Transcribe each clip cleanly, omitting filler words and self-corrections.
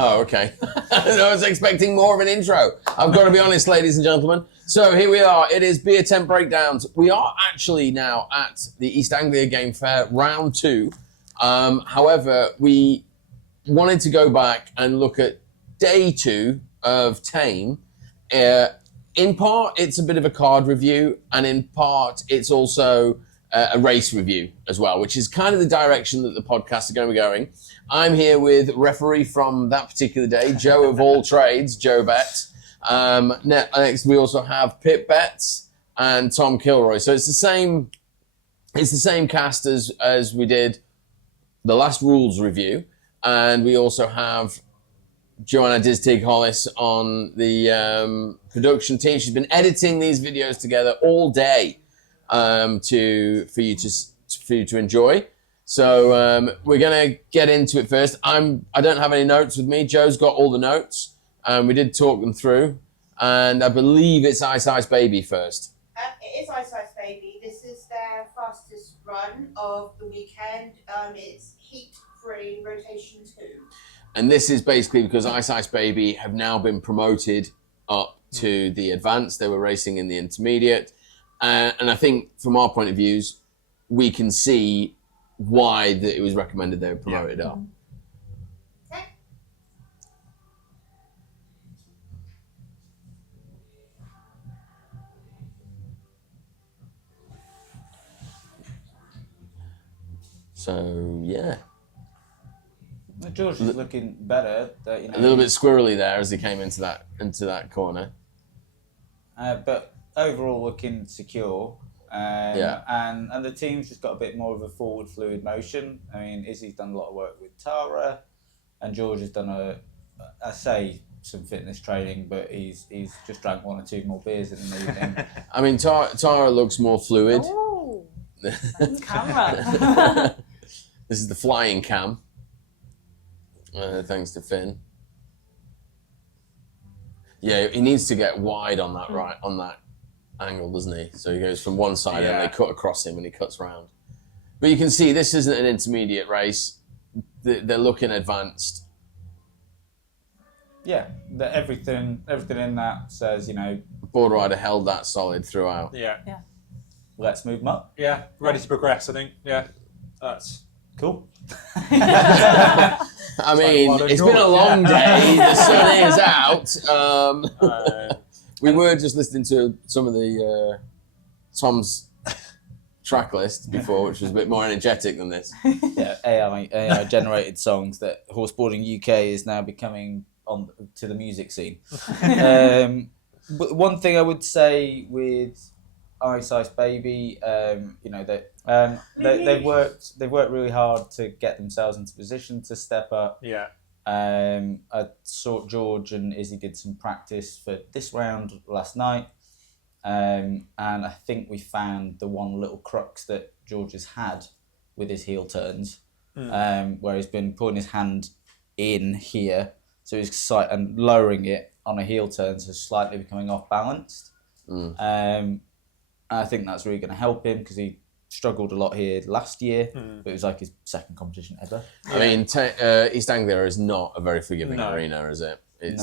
Oh, okay. I was expecting more of an intro. I've got to be honest, ladies and gentlemen. So here we are. It is Beer Tent Breakdowns. We are actually now at the East Anglia Game Fair, round 2. However, we wanted to go back and look at day 2 of Thame. In part, it's a bit of a card review, and in part, it's also a race review as well, which is kind of the direction that the podcasts are going to be going. I'm here with referee from that particular day, Joe of all trades, Joe Betts. Next, we also have Pip Betts and Tom Kilroy. So it's the same cast as we did the last rules review, and we also have Joanna Distig Hollis on the production team. She's been editing these videos together all day for you to enjoy. So we're going to get into it first. I don't have any notes with me. Joe's got all the notes. We did talk them through, and I believe it's Ice Ice Baby first. It is Ice Ice Baby. This is their fastest run of the weekend. It's heat-free, rotation 2. And this is basically because Ice Ice Baby have now been promoted up to the advanced. They were racing in the intermediate. And I think from our point of views, we can see why it was recommended they were promoted up. Okay. So, yeah. George is looking better. A little bit squirrely there as he came into that corner. But overall looking secure. And the team's just got a bit more of a forward fluid motion. I mean, Izzy's done a lot of work with Tara, and George has done some fitness training, but he's just drank 1 or 2 more beers in the evening. I mean, Tara looks more fluid. Oh, that's camera. This is the flying cam. Thanks to Finn. Yeah, he needs to get wide on that on that angle, doesn't he? So he goes from one side and they cut across him and he cuts round. But you can see this isn't an intermediate race. They're looking advanced. Yeah, everything in that says, Border Rider held that solid throughout. Yeah. Let's move them up. Yeah, ready to progress, I think. Yeah, that's cool. I mean, it's been a long day. The sun is out. We were just listening to some of the Tom's track list before, which was a bit more energetic than this. Yeah, AI generated songs that Horseboarding UK is now becoming on to the music scene. But one thing I would say with Ice Ice Baby, they've worked really hard to get themselves into position to step up. Yeah. I saw George and Izzy did some practice for this round last night, and I think we found the one little crux that George has had with his heel turns, where he's been putting his hand in here, so he's and lowering it on a heel turn, so slightly becoming off balanced. I think that's really going to help him because he struggled a lot here last year, but it was like his second competition ever. I mean, East Anglia is not a very forgiving arena, is it? It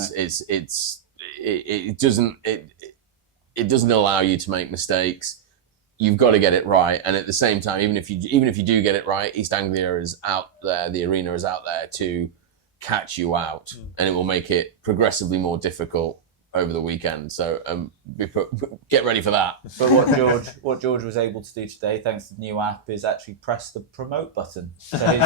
doesn't allow you to make mistakes. You've got to get it right, and at the same time, even if you do get it right, East Anglia is out there. The arena is out there to catch you out, and it will make it progressively more difficult over the weekend. So get ready for that. But what George was able to do today, thanks to the new app, is actually press the promote button. So his team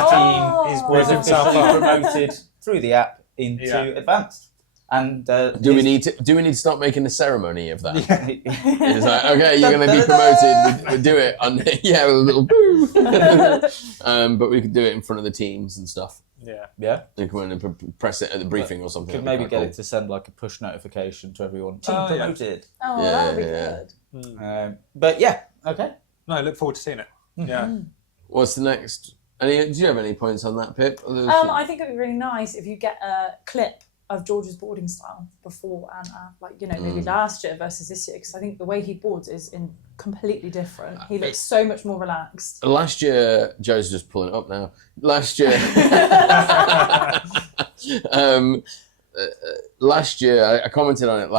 was officially promoted through the app into advanced. And do we need to start making a ceremony of that? It's like, okay, you're going to be promoted. We'll do it on with a little boo. But we could do it in front of the teams and stuff. Yeah. You come in and press it at the briefing or something. Could maybe get it to send like a push notification to everyone. Team promoted. Yeah. Oh, that would be good. But yeah, okay. No, I look forward to seeing it. Yeah. What's the next? Do you have any points on that, Pip? I think it would be really nice if you get a clip of George's boarding style before and maybe last year versus this year, because I think the way he boards is completely different. He looks so much more relaxed. Last year, Joe's just pulling it up now. Last year, last year, I commented on it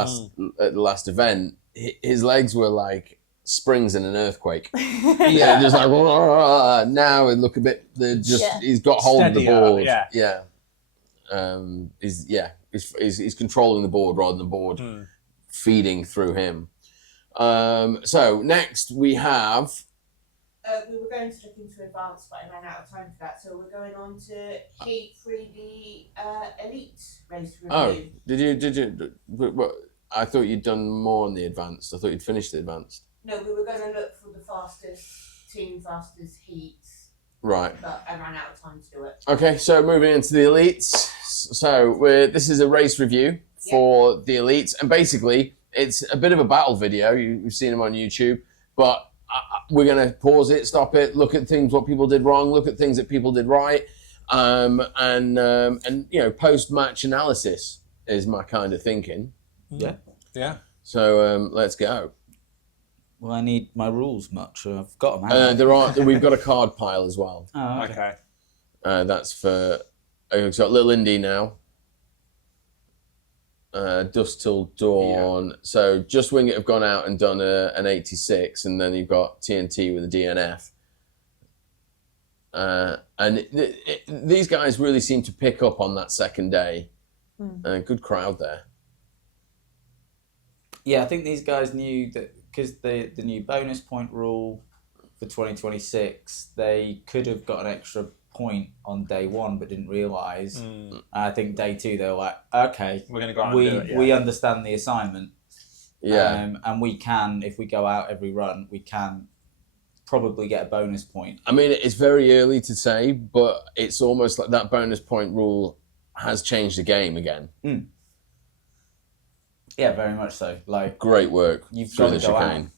at the last event. His legs were like springs in an earthquake. Yeah, just like now it look a bit. He's got hold of the board. He's controlling the board rather than the board feeding through him. So next we have. We were going to look into advanced, but I ran out of time for that. So we're going on to Heat 3D Elite race review. Oh, did you? What? I thought you'd done more on the advanced. I thought you'd finished the advanced. No, we were going to look for the fastest heats. Right. But I ran out of time to do it. Okay, so moving into the elites. So this is a race review for the elites, and basically it's a bit of a battle video. You've seen them on YouTube, but we're going to pause it, stop it, look at things what people did wrong, look at things that people did right, and post-match analysis is my kind of thinking. Yeah. So let's go. Well, I need my rules much. I've got them. We've got a card pile as well. Oh, Okay. That's for. We've got Little Indy now. Dusk Till Dawn. Yeah. So Just Wing It have gone out and done an 86, and then you've got TNT with a DNF. And these guys really seem to pick up on that second day. Good crowd there. Yeah, I think these guys knew that because the new bonus point rule for 2026, they could have got an extra point on day one, but didn't realise. I think day two, they were like, okay, we're going to go out and do it, we understand the assignment. Yeah. And we can, if we go out every run, we can probably get a bonus point. I mean, it's very early to say, but it's almost like that bonus point rule has changed the game again. Yeah, very much so. Like, great work you've through got the to go chicane. out.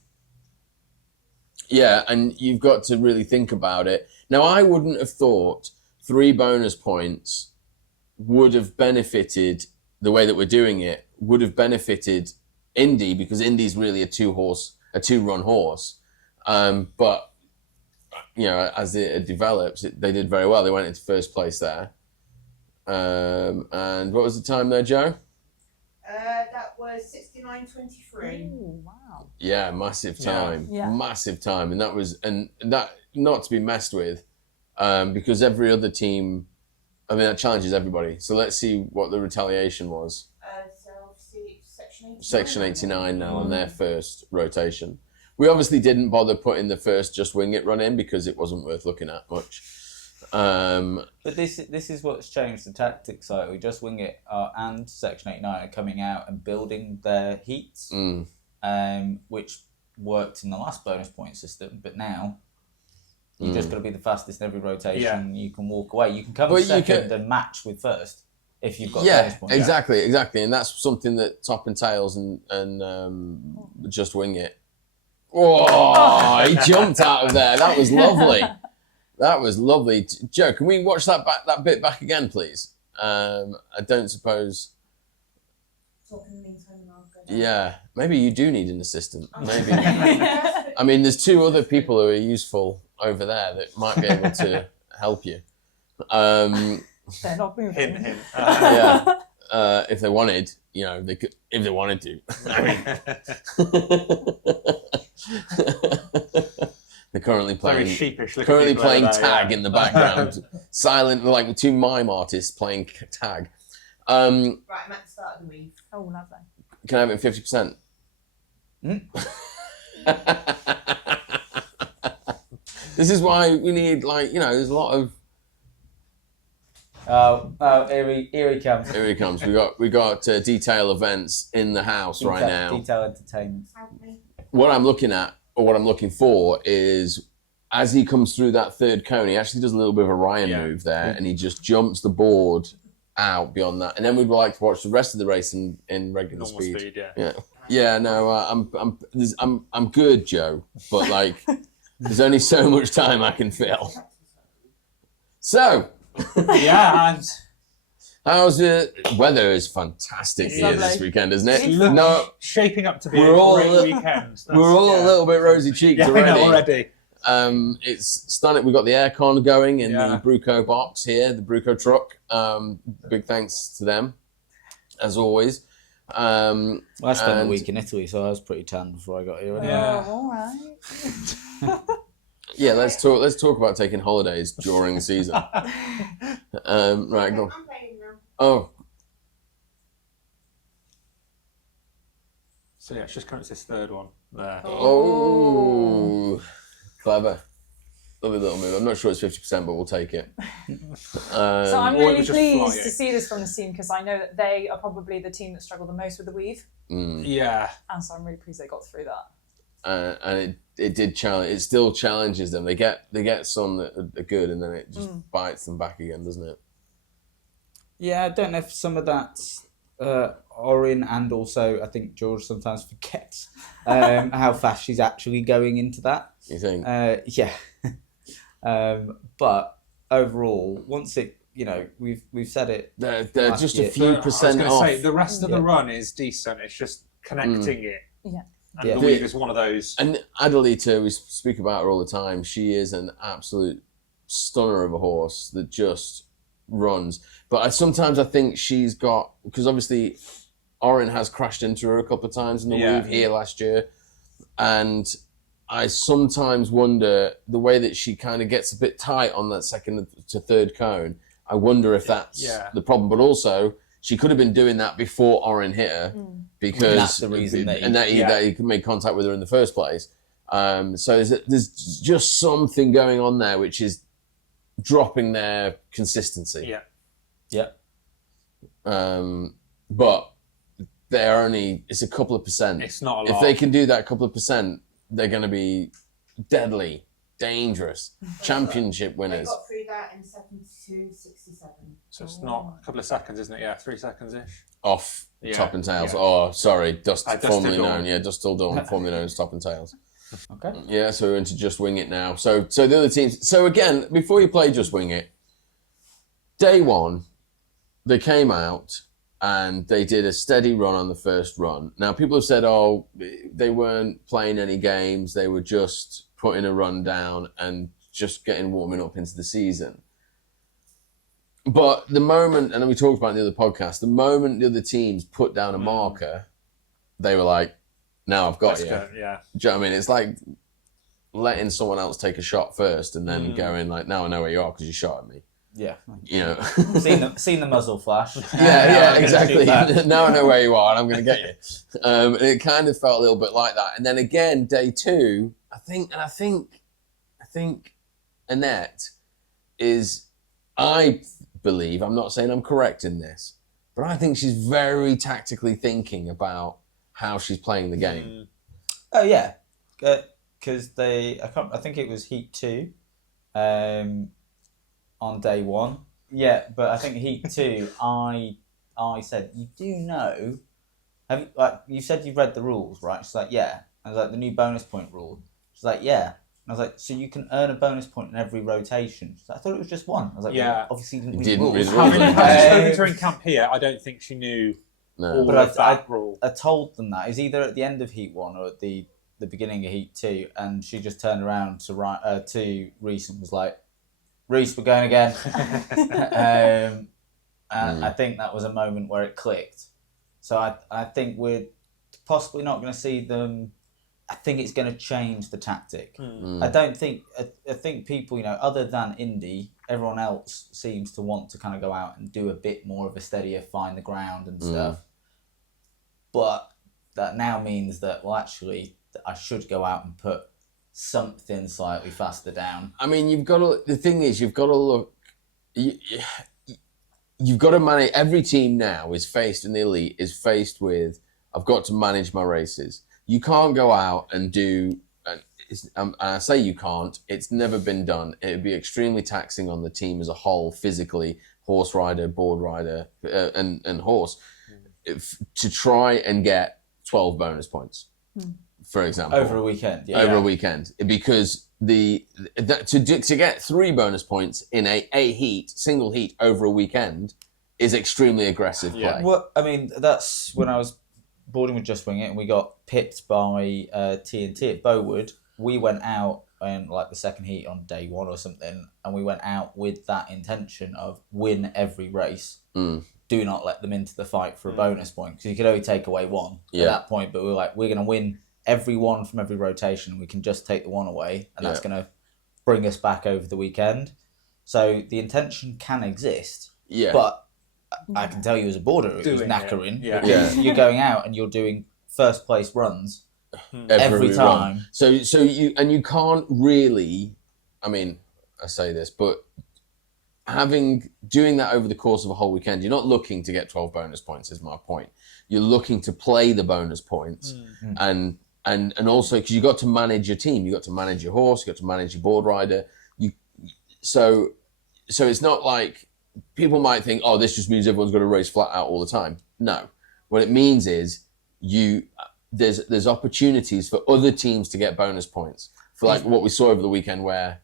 Yeah, and you've got to really think about it. Now, I wouldn't have thought 3 bonus points would have benefited the way that we're doing it. Would have benefited Indy, because Indy's really a two-run horse. But as it develops, they did very well. They went into first place there. And what was the time there, Joe? That was 69:23. Oh, wow. Yeah, massive time. Yeah. Massive time. And that not to be messed with, because every other team, that challenges everybody. So let's see what the retaliation was. So obviously Section 89 now on their first rotation. We obviously didn't bother putting the first Just Wing It run in because it wasn't worth looking at much. But this is what's changed the tactics slightly. Just Wing It and Section 89 are coming out and building their heats, which worked in the last bonus point system. But now you just got to be the fastest in every rotation. You can walk away. You can come second and match with first if you've got bonus points. Exactly. And that's something that Top and Tails and Just Wing It. Oh, he jumped out of there. That was lovely. That was lovely. Joe, can we watch that bit back again, please? I don't suppose. Yeah, maybe you do need an assistant. Maybe. I mean, there's 2 other people who are useful over there that might be able to help you. They're not moving. Hint. If they wanted, they could. If they wanted to. They're currently playing. Very sheepish. Currently playing tag in the background, silent, like with 2 mime artists playing tag. Right, I'm at the start of the week. Oh, lovely. Can I have it 50%? This is why we need, there's a lot of. Here he comes. Here he comes. We got detail events in the house right now. Detail entertainment. What I'm looking at, or what I'm looking for, is as he comes through that third cone, he actually does a little bit of a Ryan move there, and he just jumps the board out beyond that. And then we'd like to watch the rest of the race in regular Normal speed. Yeah. Yeah. No, I'm good, Joe, but there's only so much time I can fill. So. Yeah, and How's the weather? Is fantastic It's here this lovely. weekend, isn't it? It's No, Shaping up to be We're a all great a li- weekend. we're all a little bit rosy cheeked Yeah, I already. know, already. It's stunning. We've got the aircon going in Yeah. the Bruco box here, the Bruco truck. Big thanks to them, as always. Well, I spent a and- week in Italy, so I was pretty tan before I got here. Anyway. Yeah. Oh, all right. Yeah, let's talk about taking holidays during the season. Right, go. I'm playing now. Oh, So yeah, it's just coming to this third one there. oh, clever. Lovely little move. I'm not sure it's 50%, but we'll take it. So I'm Or it really was just pleased flying. to see this from this team because I know that they are probably the team that struggled the most with the weave, Yeah. and so I'm really pleased they got through that. And it did challenge. It still challenges them. They get some that are good, and then it just bites them back again, doesn't it? Yeah, I don't know if some of that's Orin, and also I think George sometimes forgets how fast she's actually going into that. You think? Yeah. But overall, once it, we've said it. They're last just year. a few I was percent going to off. say, the rest of the Yeah. run is decent. It's just connecting it. Yeah. And Yeah. the weave is one of those. And Adelita, we speak about her all the time. She is an absolute stunner of a horse that just runs. But sometimes I think she's got, because obviously Orin has crashed into her a couple of times in the Yeah. weave here last year, and I sometimes wonder the way that she kind of gets a bit tight on that second to third cone. I wonder if that's Yeah. the problem. But also, she could have been doing that before Orin hit her, because That's the reason that he made contact with her in the first place. So there's just something going on there which is dropping their consistency. Yeah. Yeah. But it's a couple of percent. It's not a lot. If they can do that couple of percent, they're going to be deadly, dangerous, championship They winners. got through that in 72.67. So it's not a couple of seconds, isn't it? Yeah, 3 seconds-ish. Off Yeah, top and tails. yeah. Oh, sorry, Dust, Dust formerly Till Dawn. known. Yeah, Dust Till Dawn, formerly known as Top and Tails. Okay. Yeah, so we're into Just Wing It now. So the other teams. So again, before you play Just Wing It, day one, they came out and they did a steady run on the first run. Now people have said, oh, they weren't playing any games; they were just putting a run down and just warming up into the season. But the moment, and we talked about it in the other podcast, the moment the other teams put down a marker, they were like, now I've got Let's you. go, yeah. Do you know what I mean? It's like letting someone else take a shot first and then going like, now I know where you are because you shot at me. Yeah. You know? Seen the muzzle flash. yeah, I'm gonna exactly. shoot that. Now I know where you are and I'm going to get you. And it kind of felt a little bit like that. And then again, day two, I think Annette is, I believe, I'm not saying I'm correct in this, but I think she's very tactically thinking about how she's playing the game. Oh yeah, because I think it was Heat 2, on day one. Yeah, but I think Heat 2, I said, you do know, you said you read the rules, right? She's like, yeah. I was like, the new bonus point rule. She's like, yeah. And I was like, so you can earn a bonus point in every rotation. She's like, I thought it was just one. I was like, Yeah. well, obviously you didn't Didn't read read the the rules. rules. Having spoken to her in camp here, I don't think she knew No. all But of that rule. I told them that. It was either at the end of Heat 1 or at the beginning of Heat 2, and she just turned around to Reese and was like, Reese, we're going again. And I think that was a moment where it clicked. So I think we're possibly not going to see them. I think it's going to change the tactic. I don't think. I think people, other than Indy, everyone else seems to want to kind of go out and do a bit more of a steadier, find the ground and stuff. But that now means that, well, actually, I should go out and put something slightly faster down. I mean, the thing is, you've got to look, you've got to manage, every team now is faced in the elite, is faced with, I've got to manage my races. You can't go out and do, and I say you can't, it's never been done. It would be extremely taxing on the team as a whole, physically, horse rider, board rider, and horse, to try and get 12 bonus points, for example. Over a weekend, yeah. Over a weekend. Because to get 3 bonus points in a heat, single heat over a weekend is extremely aggressive play. Yeah. Well, I mean, that's when I was boarding with Just Wing It and we got pipped by TNT at Bowood. We went out in like the second heat on day one or something, and we went out with that intention of win every race. Do not let them into the fight for a bonus point, because you could only take away one at that point. But we were like, we're going to win every one from every rotation. We can just take the one away, and that's going to bring us back over the weekend. So the intention can exist, but I can tell you as a boarder, it was knackering. Because you're going out and you're doing first place runs every time. Run. So you can't really. I mean, I say this, but doing that over the course of a whole weekend, you're not looking to get 12 bonus points. Is my point. You're looking to play the bonus points, and also because you got to manage your team, you got to manage your horse, you got to manage your board rider. So it's not like people might think, oh, this just means everyone's got to race flat out all the time. No, what it means is there's opportunities for other teams to get bonus points, for like what we saw over the weekend, where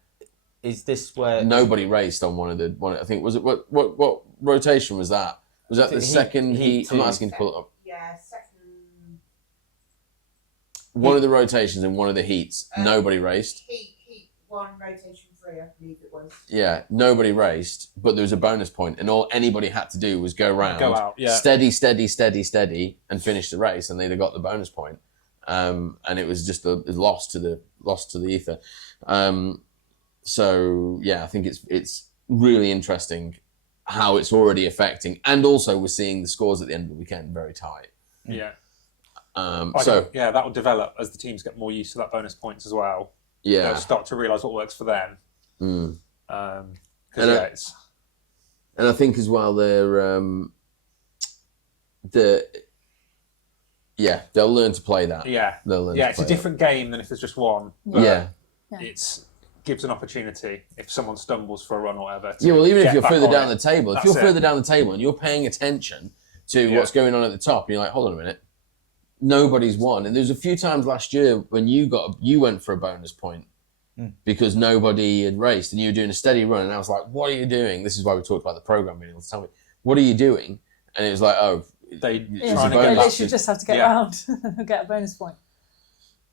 is this where nobody raced on one. I think was it what rotation was that? Was that the second heat? I'm asking to pull it up. Yeah, second. One of the rotations in one of the heats, nobody raced. Heat 1, rotation 3, I believe it was. Yeah, nobody raced, but there was a bonus point, and all anybody had to do was go round, steady, and finish the race, and they'd have got the bonus point. And it was just a loss to the ether. So yeah, I think it's really interesting how it's already affecting, and also we're seeing the scores at the end of the weekend very tight. Yeah. That will develop as the teams get more used to that bonus points as well. Yeah, they'll start to realise what works for them. And I think as well they'll learn to play that. It's a different game than if there's just one. It gives an opportunity if someone stumbles for a run or whatever. Well, even if you're further down the table, further down the table and you're paying attention to what's going on at the top, and you're like, hold on a minute, nobody's won. And there's a few times last year when you went for a bonus point because nobody had raced and you were doing a steady run, and I was like, what are you doing? This is why we talked about the program being able to tell me, what are you doing? And it was like, they should just have to get around and get a bonus point.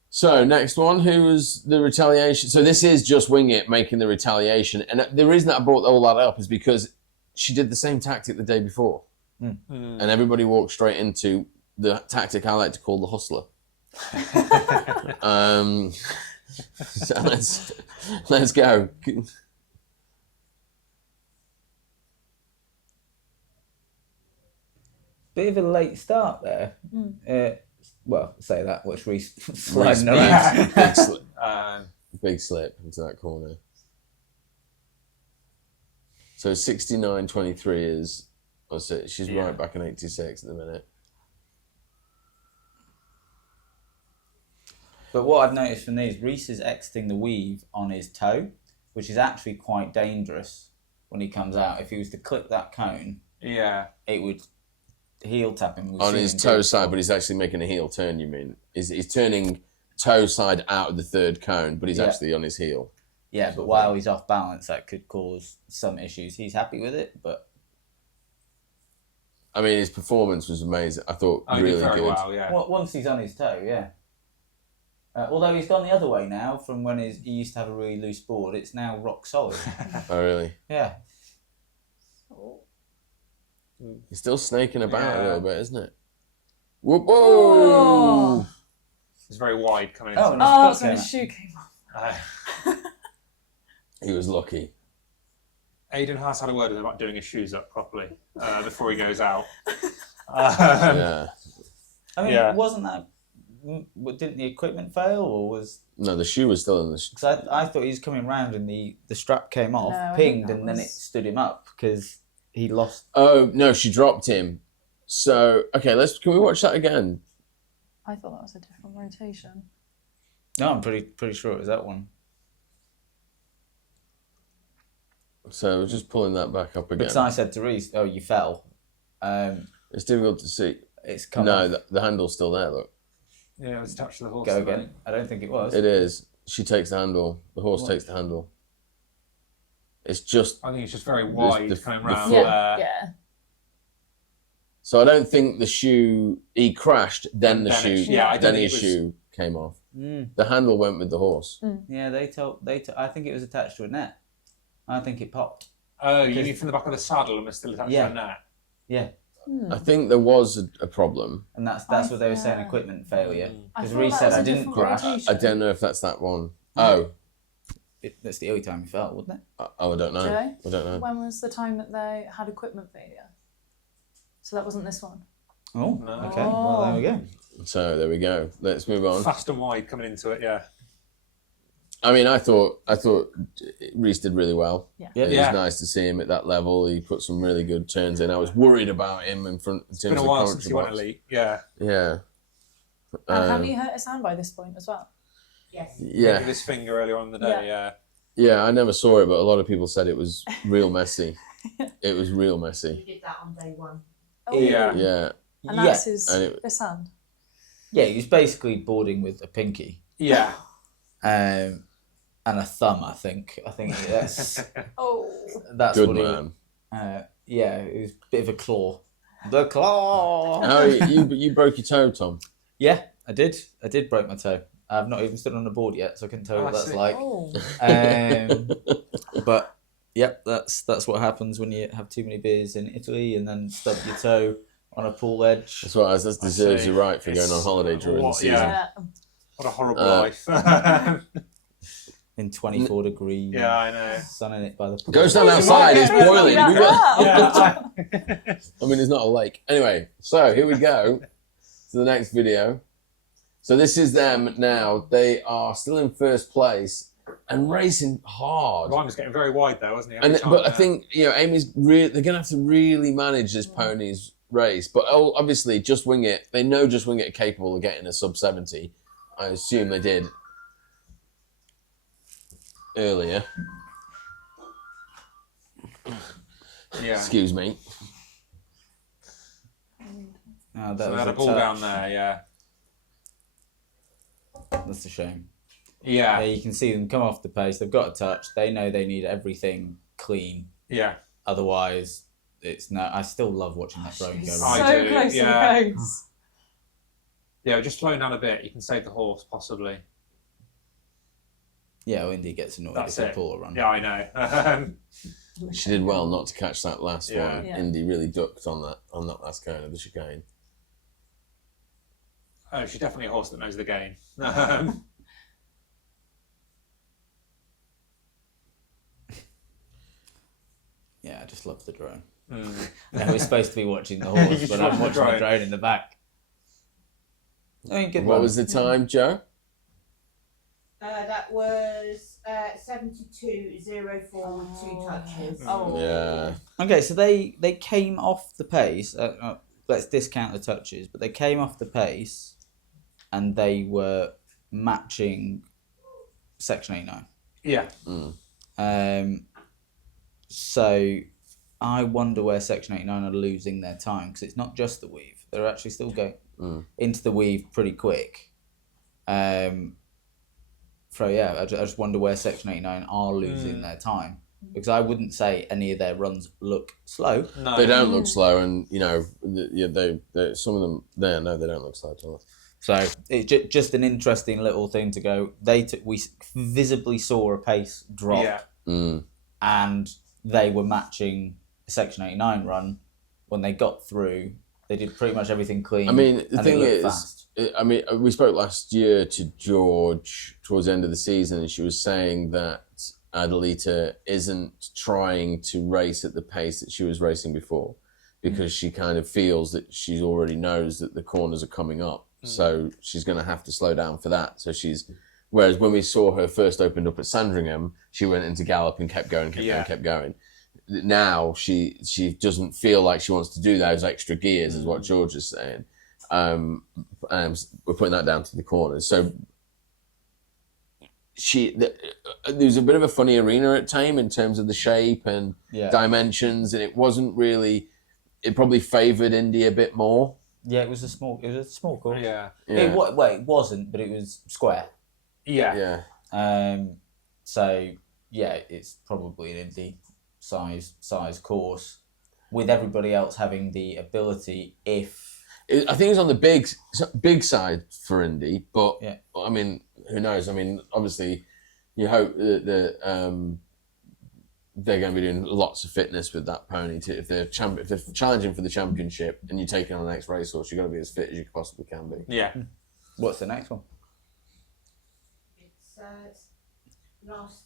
So next one, who was the retaliation? So this is Just Wing It making the retaliation, and the reason that I brought all that up is because she did the same tactic the day before, and everybody walked straight into the tactic I like to call the hustler. So let's go. Bit of a late start there. Say that. Watch Reece sliding around. Big slip into that corner. So 69.23 is. She's right back in 86 at the minute. But what I've noticed from these, Reece is exiting the weave on his toe, which is actually quite dangerous when he comes out. If he was to clip that cone, it would heel tap him. On his toe side, but he's actually making a heel turn, you mean? He's turning toe side out of the third cone, but he's actually on his heel. Yeah, but while he's off balance, that could cause some issues. He's happy with it, but... I mean, his performance was amazing. I thought really good. Well, once he's on his toe, although he's gone the other way now from when he used to have a really loose board. It's now rock solid. Oh, really? Yeah. He's still snaking about a little bit, isn't it? Whoa! It's very wide coming in. That's when his shoe came off. He was lucky. Aidan has had a word with him about doing his shoes up properly before he goes out. I mean, wasn't that... Didn't the equipment fail, or was... No, the shoe was still in the... Because I thought he was coming round and the strap came off, pinged, and then it stood him up because he lost... Oh, no, she dropped him. So, okay, can we watch that again? I thought that was a different rotation. No, I'm pretty sure it was that one. So we're just pulling that back up again. Because I said to Reece, oh, you fell. It's difficult to see. It's come No, the handle's still there, look. Yeah, it was attached to the horse. Go again. I don't think it was. It is. She takes the handle. The horse takes the handle. It's just... I think it's just very wide coming round. So I don't think the shoe, he crashed, then the shoe, I then don't his think shoe came off. Mm. The handle went with the horse. Yeah, I think it was attached to a net. I think it popped. Oh, you mean from the back of the saddle and was still attached to a net? Yeah. I think there was a problem. And that's what they were saying, equipment failure. Because thought Reece that said was a I didn't different crash. rotation. I don't know if that's that one. Oh, That's the only time he fell, wasn't it? I don't know. Joe? I don't know. When was the time that they had equipment failure? So that wasn't this one. Oh, No. okay. Well, there we go. So there we go. Let's move on. Fast and wide coming into it, yeah. I mean, I thought Reece did really well. Yeah. Yeah. It was nice to see him at that level. He put some really good turns in. I was worried about him in front. It's been a while since he went elite, yeah. Yeah. Have you hurt his hand by this point as well? Yes. Yeah. With his finger earlier on in the day, yeah. Yeah, I never saw it, but a lot of people said it was real messy. It was real messy. We did that on day one. Oh, Yeah. Yeah. And that's his And this hand. Yeah, he was basically boarding with a pinky. Yeah. And a thumb, I think. I think that's Oh. that's Good what man. yeah, it was a bit of a claw. The claw. Oh, you broke your toe, Tom. Yeah, I did. I did break my toe. I've not even stood on the board yet, so I couldn't tell you what that's see. like. Oh. But yep, that's what happens when you have too many beers in Italy and then stub your toe on a pool edge. That's what that deserves see. you right for going on holiday during the season. Yeah. What a horrible life. In 24 degrees. Yeah, I know. Sunning it by the pool. Go stand outside, it's boiling. Yeah. I mean, it's not a lake. Anyway, so here we go to the next video. So this is them now. They are still in first place and racing hard. Ryan was getting very wide though, wasn't he? But I think, Amy's they're going to have to really manage this pony's race. But obviously, Just Wing It, they know Just Wing It are capable of getting a sub 70. I assume they did earlier. Yeah. Excuse me. Oh, that So they was had a ball touch. down there, yeah. That's a shame. Yeah. You can see them come off the pace. They've got a touch. They know they need everything clean. Yeah. Otherwise, it's no. I still love watching that drone go. So I do, close yeah. to the coast. Yeah, just slowing down a bit. You can save the horse, possibly. Yeah, Indy gets annoyed That's if they it. pull a run. Yeah, I know. She did well not to catch that last Yeah. one. Yeah. Indy really ducked on that last cone of the chicane. Oh, she's definitely a horse that knows the game. Yeah, I just love the drone. Mm. I was supposed to be watching the You horse, just but love I'm the watching the drone. drone in the back. I mean, good What run. was the time, Joe? That was 72.04 with 2 touches. Oh. Yeah. Okay, so they came off the pace. Let's discount the touches, but they came off the pace, and they were matching Section 89. Yeah. So I wonder where Section 89 are losing their time, because it's not just the weave. They're actually still going into the weave pretty quick. So yeah, I just wonder where Section 89 are losing their time, because I wouldn't say any of their runs look slow. No. They don't look slow, and they some of them there. No, they don't look slow at all. So it's just an interesting little thing to go. We visibly saw a pace drop, Yeah. and they were matching a Section 89 run. When they got through, they did pretty much everything clean. I mean, the and thing they looked is, fast. we spoke last year to George towards the end of the season, and she was saying that Adelita isn't trying to race at the pace that she was racing before, because she kind of feels that she already knows that the corners are coming up, so she's going to have to slow down for that. So whereas when we saw her first opened up at Sandringham, she went into gallop and kept going, kept going. Now she doesn't feel like she wants to do those extra gears, is what George is saying. And we're putting that down to the corners. So there's a bit of a funny arena at Thame in terms of the shape and dimensions, and it probably favoured Indy a bit more. Yeah, it was a small course. Yeah. It wasn't, but it was square. Yeah. So yeah, it's probably an Indy size course. with everybody else having the ability, if I think it's on the big side for Indy, but Yeah. I mean, who knows? I mean, obviously, you hope that they're going to be doing lots of fitness with that pony. If they're challenging for the championship and you're taking on an ex-racehorse, you've got to be as fit as you possibly can be. Yeah. what's the next one? It's last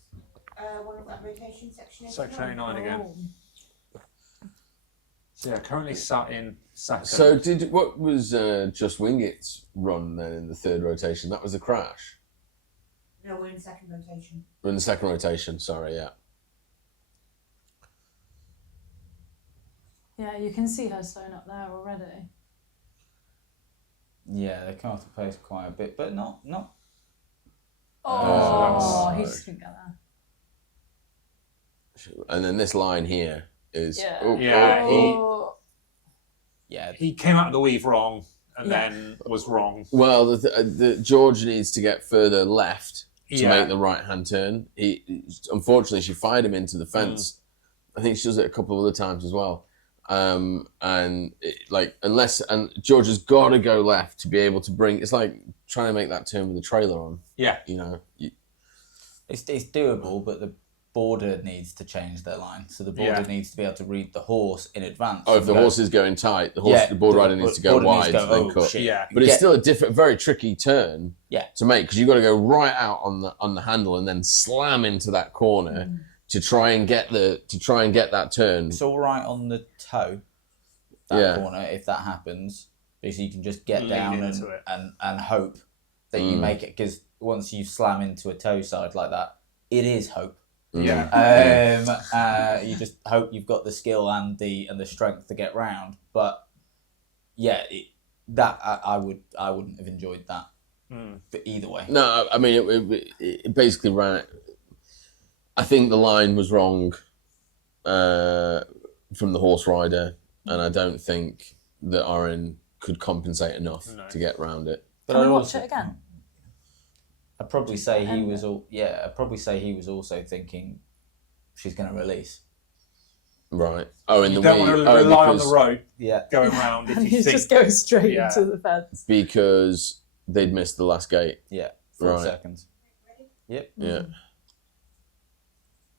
one of that rotation section. Section 89 again. So yeah, currently sat in second. So what was Just Wing It's run then in the third rotation? That was a crash. No, we're in the second rotation. We're in the second rotation. Sorry, yeah. Yeah, you can see her slowing up there already. Yeah, they come off the pace quite a bit, but not. Oh, he just couldn't get there. And then this line here is He came out of the weave wrong and Yeah. then was wrong. Well, the George needs to get further left to Yeah. make the right hand turn. Unfortunately, she fired him into the fence. I think she does it a couple of other times as well. And George has got to go left to be able to bring. It's like trying to make that turn with the trailer on. Yeah. You know. It's doable, but the boarder needs to change their line. So the boarder needs to be able to read the horse in advance. Oh, if the horse is going tight, the board rider needs to go wide and then cut. Shit. Yeah. But it's still a very tricky turn Yeah. to make because you've got to go right out on the handle and then slam into that corner to try and get that turn. It's all right on the toe, that corner, if that happens, because you can just get Lean down into it. and hope that you make it. Because once you slam into a toe side like that, it is hope. Yeah. You just hope you've got the skill and the strength to get round. But yeah, I wouldn't have enjoyed that. But either way, No, I mean it basically ran. I think the line was wrong from the horse rider, and I don't think that RN could compensate enough to get round it. but Can we I'd watch also- it again? I'd probably say he was also thinking she's going to release. Right. Oh, in You the don't want to rely on the rope Yeah. going round if And you he's think. just going straight Yeah. into the fence. because they'd missed the last gate. Yeah. 4 Right. seconds. Yep. Yeah.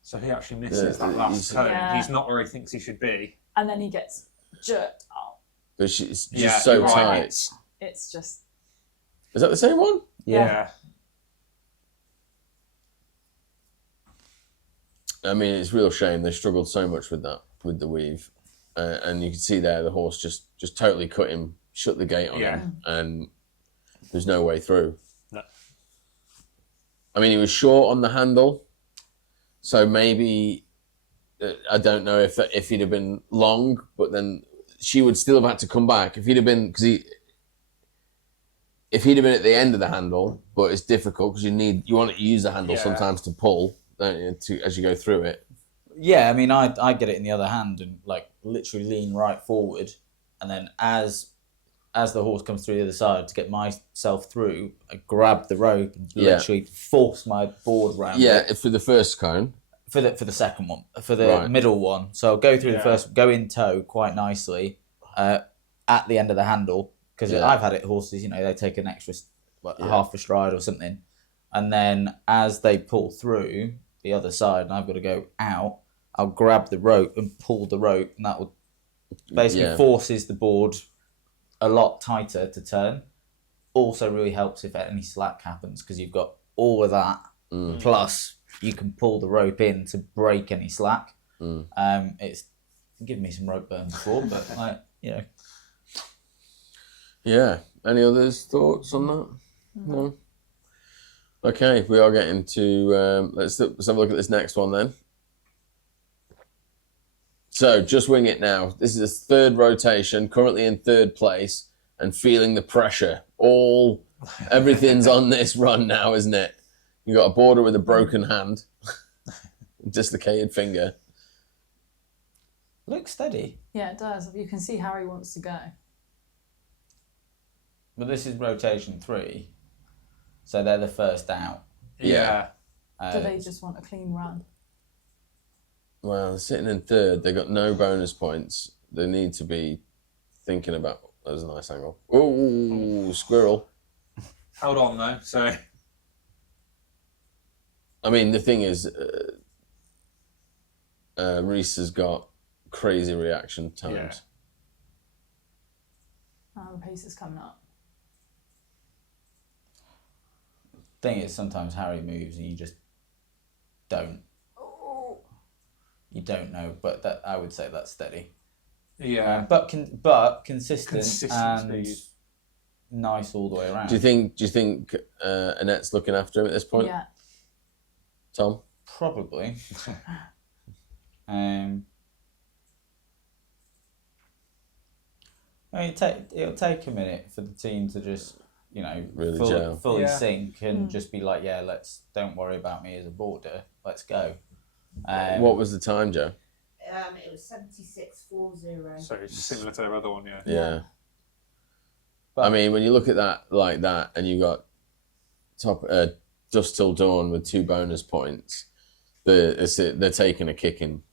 So he actually misses that last Yeah. turn. Yeah. He's not where he thinks he should be. And then he gets jerked out. But she's just Yeah, so you're right. tight. It's just, Is that the same one? Yeah. I mean, it's a real shame. They struggled so much with the weave. And you can see there the horse just totally cut him, shut the gate on him, and there's no way through. No. I mean, he was short on the handle, so maybe, I don't know if he'd have been long, but then she would still have had to come back. If he'd have been, if he'd have been at the end of the handle, but it's difficult because you want to use the handle sometimes to pull, don't you, as you go through it. Yeah, I mean, I get it in the other hand and like literally lean right forward, and then as the horse comes through the other side to get myself through, I grab the rope and literally force my board round. Yeah, it. for the first cone. For the second one, for the middle one. So I'll go through the first, go in tow quite nicely at the end of the handle, because I've had it horses, they take an extra half a stride or something, and then as they pull through the other side and I've got to go out, I'll grab the rope and pull the rope, and that will basically forces the board a lot tighter to turn. Also really helps if any slack happens, because you've got all of that plus you can pull the rope in to break any slack. It's given me some rope burn before, but Yeah. Any others thoughts on that? No. Okay, we are getting to. Let's have a look at this next one then. So, Just Wing It now. This is his third rotation, currently in third place, and feeling the pressure. Everything's on this run now, isn't it? You got a boarder with a broken hand, dislocated finger. looks steady. yeah, it does. You can see how he wants to go. But this is rotation 3, so they're the first out. Yeah. Do they just want a clean run? Well, sitting in third, they got no bonus points. They need to be thinking about. There's a nice angle. Oh, squirrel. Held on though, so. I mean, the thing is, Reese has got crazy reaction times. The pace is coming up. Thing is, sometimes Harry moves and you just don't. You don't know, but that I would say that's steady. Yeah. But consistent and nice all the way around. Do you think Annette's looking after him at this point? Yeah. Tom? Probably. It'll take a minute for the team to just, Really fully Yeah. sync and just be like, don't worry about me as a boarder. Let's go. What was the time, Joe? It was 76.40. So it's similar to their other one, yeah. Yeah. But, I mean, when you look at that like that, and you got Dust Till Dawn with 2 bonus points, they're taking a kicking.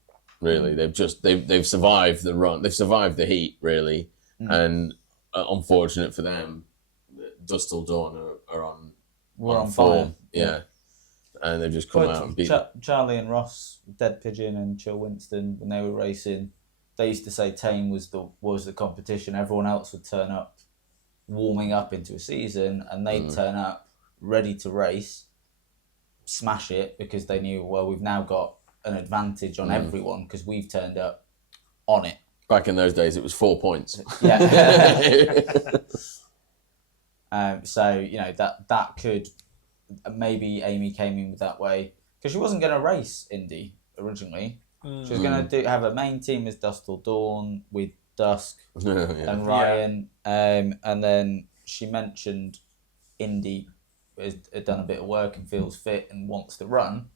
Really, they've survived the run. They've survived the heat, really, and unfortunate for them, Dust Till Dawn are on. We're on form. fire. Yeah. And they've just come out and beat. Charlie and Ross, Dead Pigeon and Chill Winston, when they were racing, they used to say Thame was the competition. Everyone else would turn up, warming up into a season, and they'd turn up ready to race, smash it, because they knew, well, we've now got an advantage on everyone because we've turned up on it. Back in those days, it was 4 points. Yeah. So that could. Maybe Amy came in with that way because she wasn't going to race Indy originally. She was going to have a main team as Dust Till Dawn with Dusk and Ryan, and then she mentioned Indy had done a bit of work and feels fit and wants to run.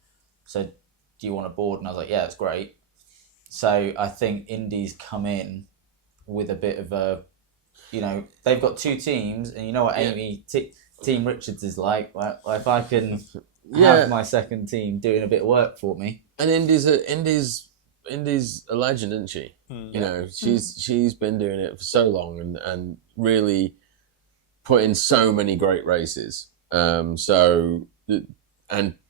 So, do you want to board? And I was like, yeah, it's great. So I think Indy's come in with a bit of a, they've got 2 teams, and you know what Amy. Team Richards is like, well, if I can have my second team doing a bit of work for me. And Indy's a legend, isn't she? She's been doing it for so long and really put in so many great races. And to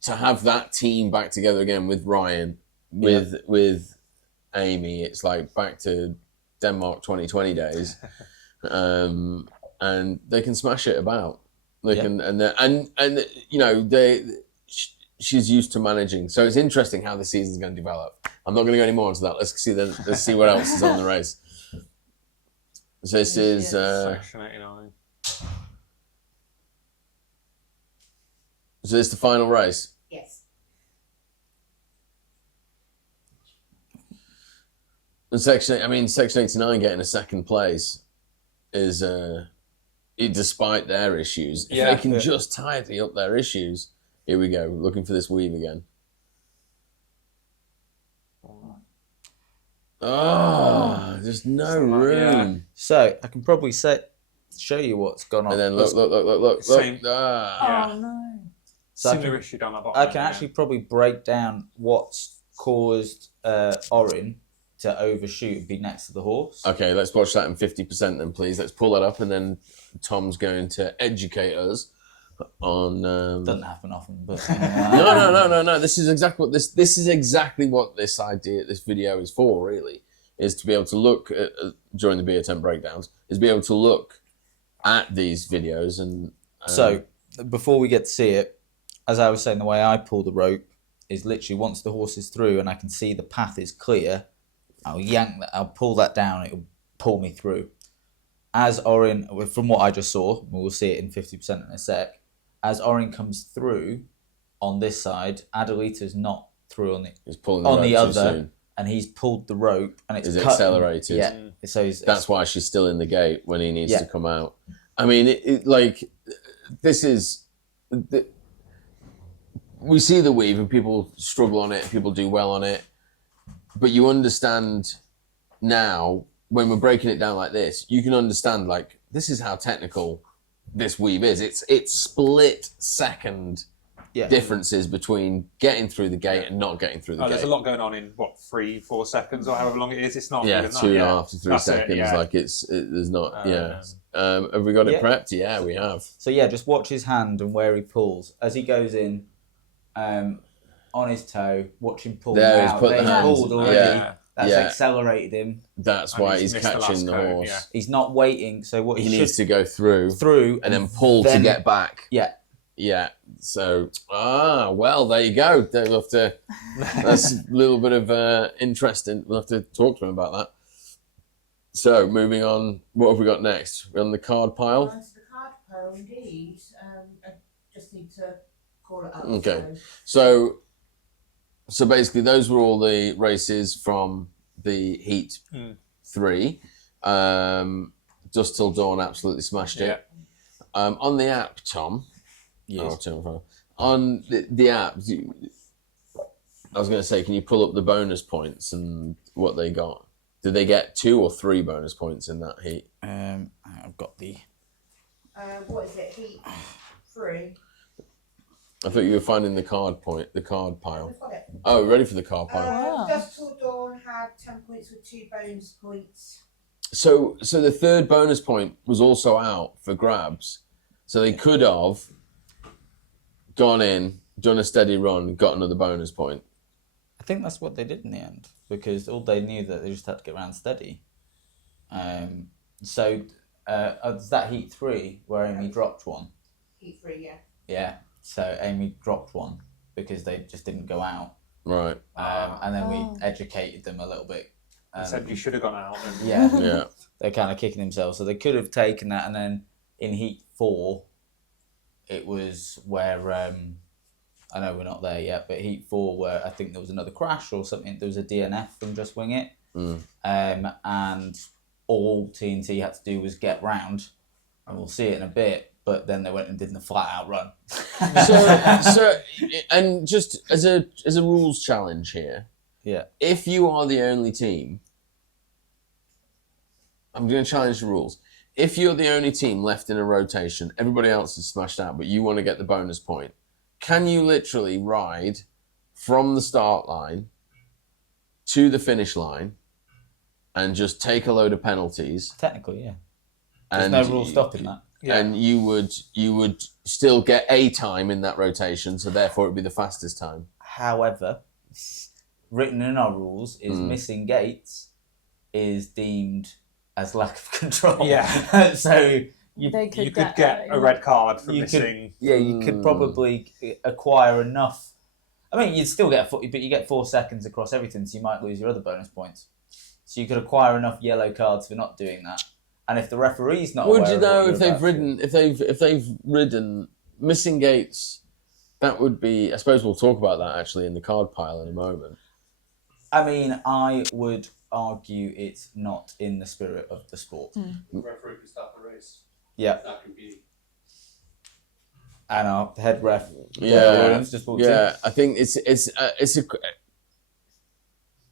have that team back together again with Ryan, with Amy, it's like back to Denmark 2020 days, and they can smash it about. They can, she's used to managing. So it's interesting how the season's going to develop. I'm not going to go any more into that. Let's see what else is on the race. So this is Section 89. So this is the final race. Yes. And section 89 getting a second place is despite their issues. If they can just tidy up their issues. Here we go, looking for this weave again. Oh, there's no room. Yeah. So I can probably show you what's gone on. And then look. Same. Oh no. So Similar issue down that bottom. I can actually probably break down what's caused Orin to overshoot and be next to the horse. Okay, let's watch that in 50% then, please. Let's pull that up, and then Tom's going to educate us on. Doesn't happen often, but No. This is exactly what this idea, this video is for. Really, is to be able to look at, during the beer tent breakdowns, is be able to look at these videos and. So before we get to see it, as I was saying, the way I pull the rope is literally once the horse is through and I can see the path is clear, I'll pull that down, it'll pull me through. As Orin, from what I just saw, we'll see it in 50% in a sec, as Orin comes through on this side, Adelita's not through on the other, soon. And he's pulled the rope and it's accelerated. Yeah, so that's why she's still in the gate when he needs to come out. I mean, this is... we see the weave and people struggle on it, people do well on it, but you understand now, when we're breaking it down like this, you can understand, this is how technical this weave is. It's split second differences between getting through the gate and not getting through the gate. There's a lot going on in 3-4 seconds or however long it is. It's not even that. 2.5 to 3 That's seconds. it, Like there's not. Have we got it prepped? Yeah, we have. So just watch his hand and where he pulls as he goes in, on his toe. Watch him pull. There, out. he's put the hands. Pulled already. Yeah. That's accelerated him. That's why he's catching the horse. Yeah. He's not waiting. So what He needs to go through and then pull to get back. Yeah. Yeah. So well, there you go. We'll have to. That's a little bit of interesting. We'll have to talk to him about that. So moving on, what have we got next? We're on the card pile. On to the card pile, indeed. I just need to call it up. Okay. So basically, those were all the races from the Heat 3. Dusk Till Dawn absolutely smashed it. On the app, Tom. Yes. On the app, I was going to say, can you pull up the bonus points and what they got? Did they get 2 or 3 bonus points in that heat? I've got the. What is it? Heat 3. I thought you were finding the card pile. We've got it. Oh, ready for the card pile. Wow. Dusk Till Dawn had 10 points with 2 bonus points. So the third bonus point was also out for grabs. So they could have gone in, done a steady run, got another bonus point. I think that's what they did in the end because all they knew that they just had to get around steady. So is that Heat 3 where Amy dropped one? Heat 3, yeah. Yeah. So Amy dropped one because they just didn't go out. Right. And then we educated them a little bit. Said you should have gone out. And Yeah. They're kind of kicking themselves. So they could have taken that. And then in Heat 4, it was where, I know we're not there yet, but Heat 4 where I think there was another crash or something. There was a DNF from Just Wing It. And all TNT had to do was get round. And we'll see it in a bit. But then they went and did the flat out run. So, and just as a rules challenge here, if you are the only team, I'm going to challenge the rules. If you're the only team left in a rotation, everybody else is smashed out, but you want to get the bonus point, can you literally ride from the start line to the finish line and just take a load of penalties? Technically, yeah. There's no rule stopping that. Yeah. And you would still get a time in that rotation, so therefore it'd be the fastest time. However, written in our rules is missing gates is deemed as lack of control. Yeah. So you could get a red card for missing. You could probably acquire enough. I mean, you'd still get but you get 4 seconds across everything, so you might lose your other bonus points. So you could acquire enough yellow cards for not doing that. And if the referee's not, would you know if they've ridden missing gates? That would be. I suppose we'll talk about that actually in the card pile in a moment. I mean, I would argue it's not in the spirit of the sport. The referee can stop the race. Yeah. That can be. And our head ref. Just walked in. I think it's a.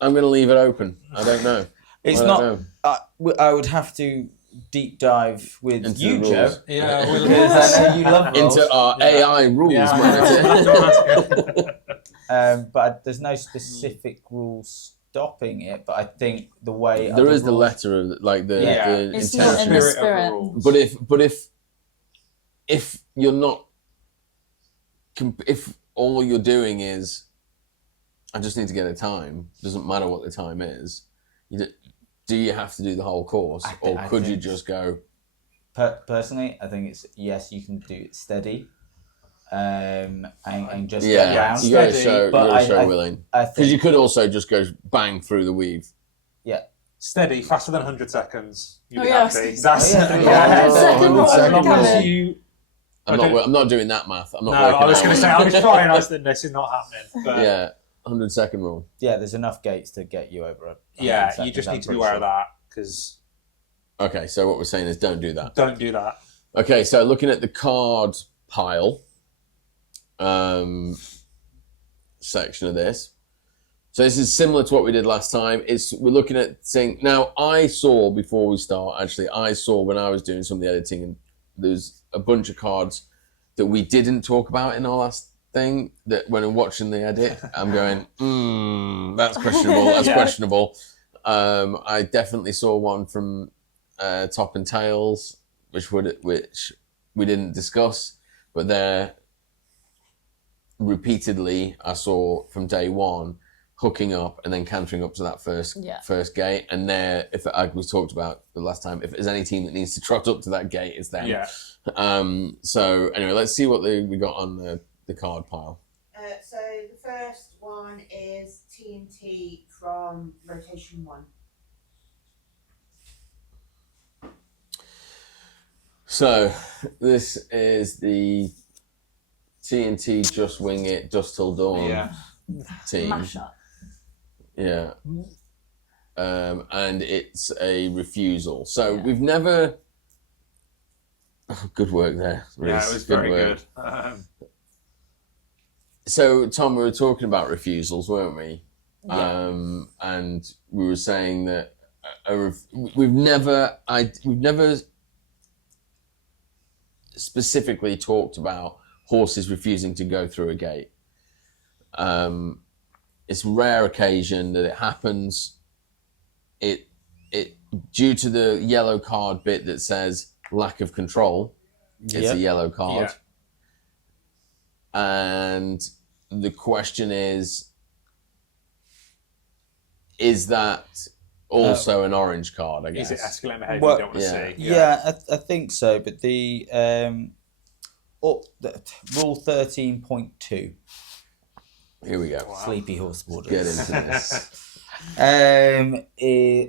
I'm going to leave it open. I don't know. It's not. I would have to deep dive with into you, Joe. rules. Yeah, Because I know you love rules. Into our AI rules, but there's no specific rules stopping it. But I think the way there is the letter of like the It's intention. not in the Spirit of the spirit. rules. But if you're not, if all you're doing is, I just need to get a time. Doesn't matter what the time is. Do you have to do the whole course, or could you just go? Personally, I think it's yes. You can do it steady, and just get around. You got to show willing, because you could also just go bang through the weave. Yeah, steady, faster than 100 seconds. You'd Oh, be yeah. happy. That's I'm not doing that math. I'm not. No, I was going to say I was trying. I said this is not happening. But yeah, 100-second rule. Yeah, there's enough gates to get you over it. Yeah, you just need to be aware of that because. Okay, so what we're saying is don't do that. Don't do that. Okay, so looking at the card pile section of this. So this is similar to what we did last time. We're looking at saying, now I saw before we start, actually, when I was doing some of the editing, and there's a bunch of cards that we didn't talk about in our last thing that when I'm watching the edit, I'm going, that's questionable. That's questionable. I definitely saw one from Top and Tails, which we didn't discuss, but there repeatedly I saw from day one hooking up and then cantering up to that first gate. And there, like we talked about the last time, if there's any team that needs to trot up to that gate, it's them. Yeah. So anyway, let's see what we got on the card pile. So the first one is TNT from rotation 1. So this is the TNT Just Wing It, Just Till Dawn team. Mashup. Yeah. And it's a refusal. So we've never... Good work there, Reece. Yeah, it was very work. good. So, Tom, we were talking about refusals, weren't we? Yeah. And we were saying that we've never specifically talked about horses refusing to go through a gate. It's a rare occasion that it happens. It due to the yellow card bit that says lack of control. It's a yellow card. Yeah. And the question is that also an orange card, I guess? Is it escalating behaviour you don't want to see? Yeah, I think so. But the rule 13.2. Here we go. Wow. Sleepy horseboarders. Get into this.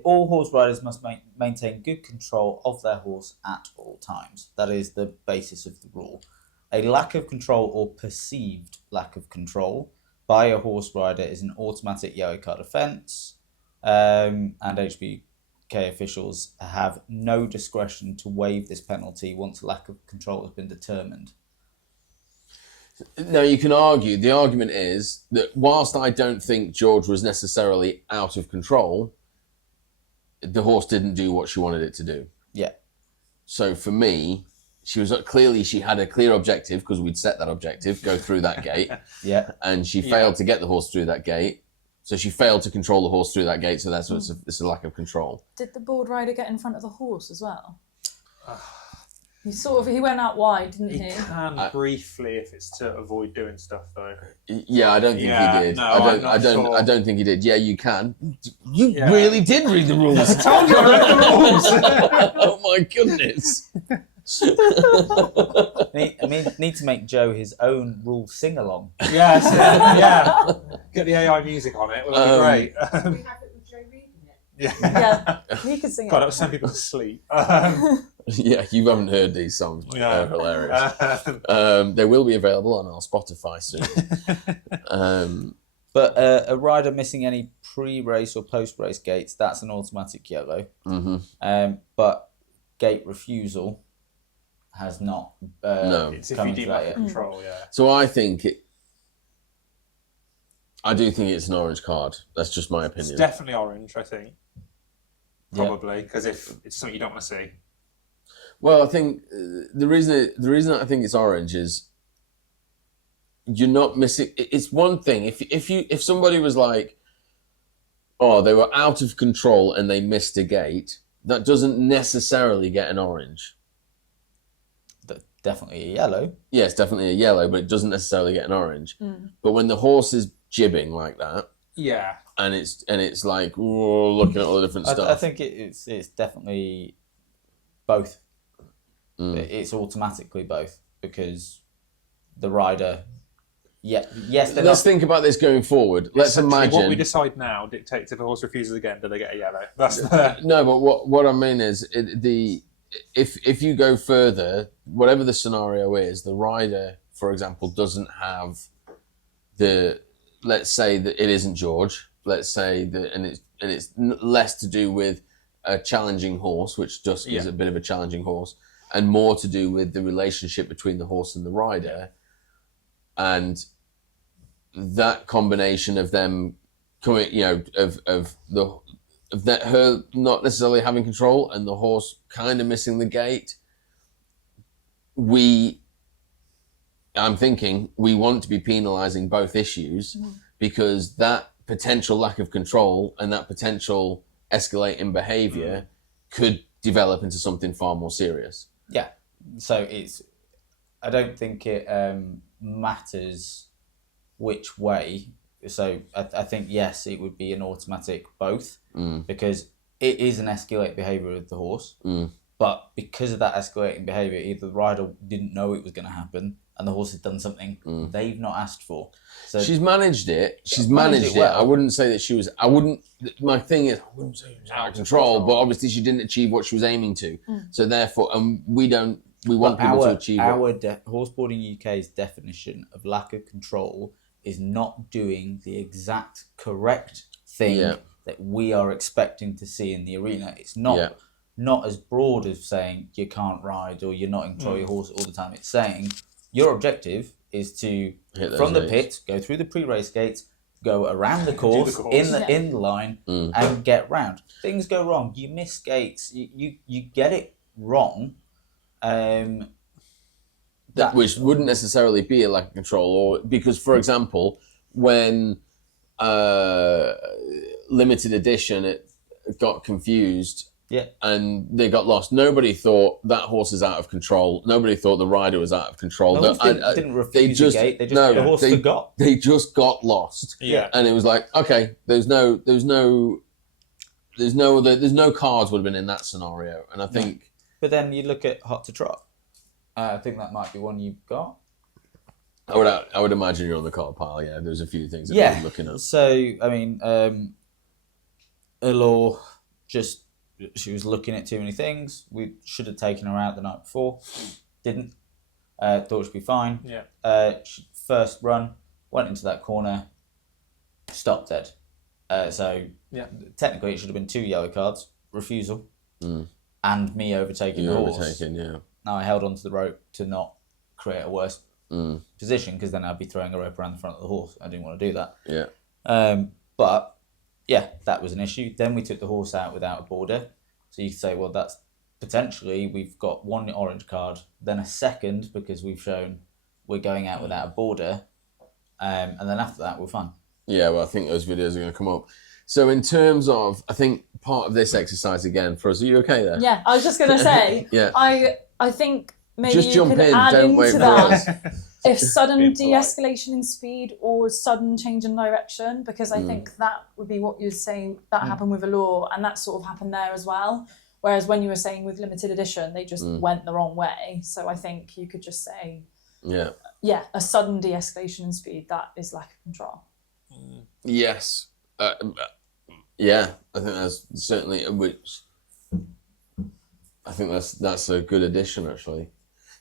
All horse riders must maintain good control of their horse at all times. That is the basis of the rule. A lack of control or perceived lack of control by a horse rider is an automatic yellow card offence, and HBUK officials have no discretion to waive this penalty once lack of control has been determined. Now, you can argue, the argument is that whilst I don't think George was necessarily out of control, the horse didn't do what she wanted it to do. Yeah. So for me, she had a clear objective, because we'd set that objective, go through that gate. Yeah. And she failed to get the horse through that gate. So she failed to control the horse through that gate, so that's what it's a lack of control. Did the board rider get in front of the horse as well? He went out wide, didn't he? He can briefly if it's to avoid doing stuff though. Yeah, I don't think he did. No, I don't think he did. Yeah, you can. You really did read the rules. I told you I read the rules. Oh my goodness. Need to make Joe his own rule sing along. Yes, yeah. Get the AI music on it. Will be great. We have it with Joe reading it. Yeah, he could sing it. God, that would send people to sleep. Yeah, you haven't heard these songs, but they're hilarious. They will be available on our Spotify soon. But a rider missing any pre-race or post-race gates, that's an automatic yellow. Mm-hmm. But gate refusal has not. No, it's if you deem lack of control. Yeah. So I do think it's an orange card. That's just my opinion. It's definitely orange, I think. Probably, because if it's something you don't want to see. Well, I think the reason I think it's orange is you're not missing. It's one thing if somebody was like, oh, they were out of control and they missed a gate, that doesn't necessarily get an orange. Definitely a yellow. Yes, definitely a yellow, but it doesn't necessarily get an orange. But when the horse is jibbing like that, and it's like, whoa, looking at all the different stuff. I think it's definitely both. It's automatically both because the rider. Let's think about this going forward. Let's imagine what we decide now dictates if a horse refuses again, do they get a yellow? That's no, but what I mean is if you go further, whatever the scenario is, the rider, for example, doesn't have let's say that it isn't George. Let's say that, and it's less to do with a challenging horse, which just is a bit of a challenging horse, and more to do with the relationship between the horse and the rider, and that combination of them coming, her not necessarily having control and the horse kind of missing the gate. I'm thinking we want to be penalising both issues because that potential lack of control and that potential escalating behaviour could develop into something far more serious. Yeah. So I don't think it matters which way. So I think, yes, it would be an automatic both because it is an escalating behaviour of the horse. But because of that escalating behaviour, either the rider didn't know it was going to happen and the horse has done something they've not asked for. So she's managed it. She's managed managed it it. well. I wouldn't say that she was. My thing is, I wouldn't say she was out of control, but obviously she didn't achieve what she was aiming to. So therefore, we want people to achieve it. Horseboarding UK's definition of lack of control is not doing the exact correct thing that we are expecting to see in the arena. It's not as broad as saying you can't ride or you're not in control of your horse all the time. It's saying your objective is to, from the pit, go through the pre-race gates, go around the course, in the line, and get round. Things go wrong. You miss gates. You get it wrong. Which wouldn't necessarily be a lack of control, or because, for example, when limited edition it got confused. Yeah. And they got lost. Nobody thought that horse is out of control. Nobody thought the rider was out of control. The horse didn't refuse the gate. The horse forgot. They just got lost. Yeah. And it was like, okay, there's no cards would have been in that scenario. And I think. But then you look at Hot to Trot. I think that might be one you've got. I would imagine you're on the card pile. Yeah, there's a few things that we're looking at. So I mean, Elor she was looking at too many things. We should have taken her out the night before. Didn't. Thought she'd be fine. Yeah. First run, went into that corner, stopped dead. So technically it should have been 2 yellow cards, refusal, and me overtaking the horse. Now I held onto the rope to not create a worse position because then I'd be throwing a rope around the front of the horse. I didn't want to do that. Yeah. But yeah, that was an issue. Then we took the horse out without a border. So you could say, well, that's potentially we've got 1 orange card, then a second because we've shown we're going out without a border. And then after that, we're fine. Yeah, well, I think those videos are going to come up. So in terms of, I think part of this exercise again for us, are you okay there? Yeah, I was just going to say, I think maybe just you jump could in, add don't into wait for that us. if sudden de-escalation in speed or sudden change in direction, because I think that would be what you're saying that happened with Allure, and that sort of happened there as well. Whereas when you were saying with limited edition, they just went the wrong way. So I think you could just say, a sudden de-escalation in speed, that is lack of control. Yes. Yeah, I think that's certainly I think that's a good addition actually.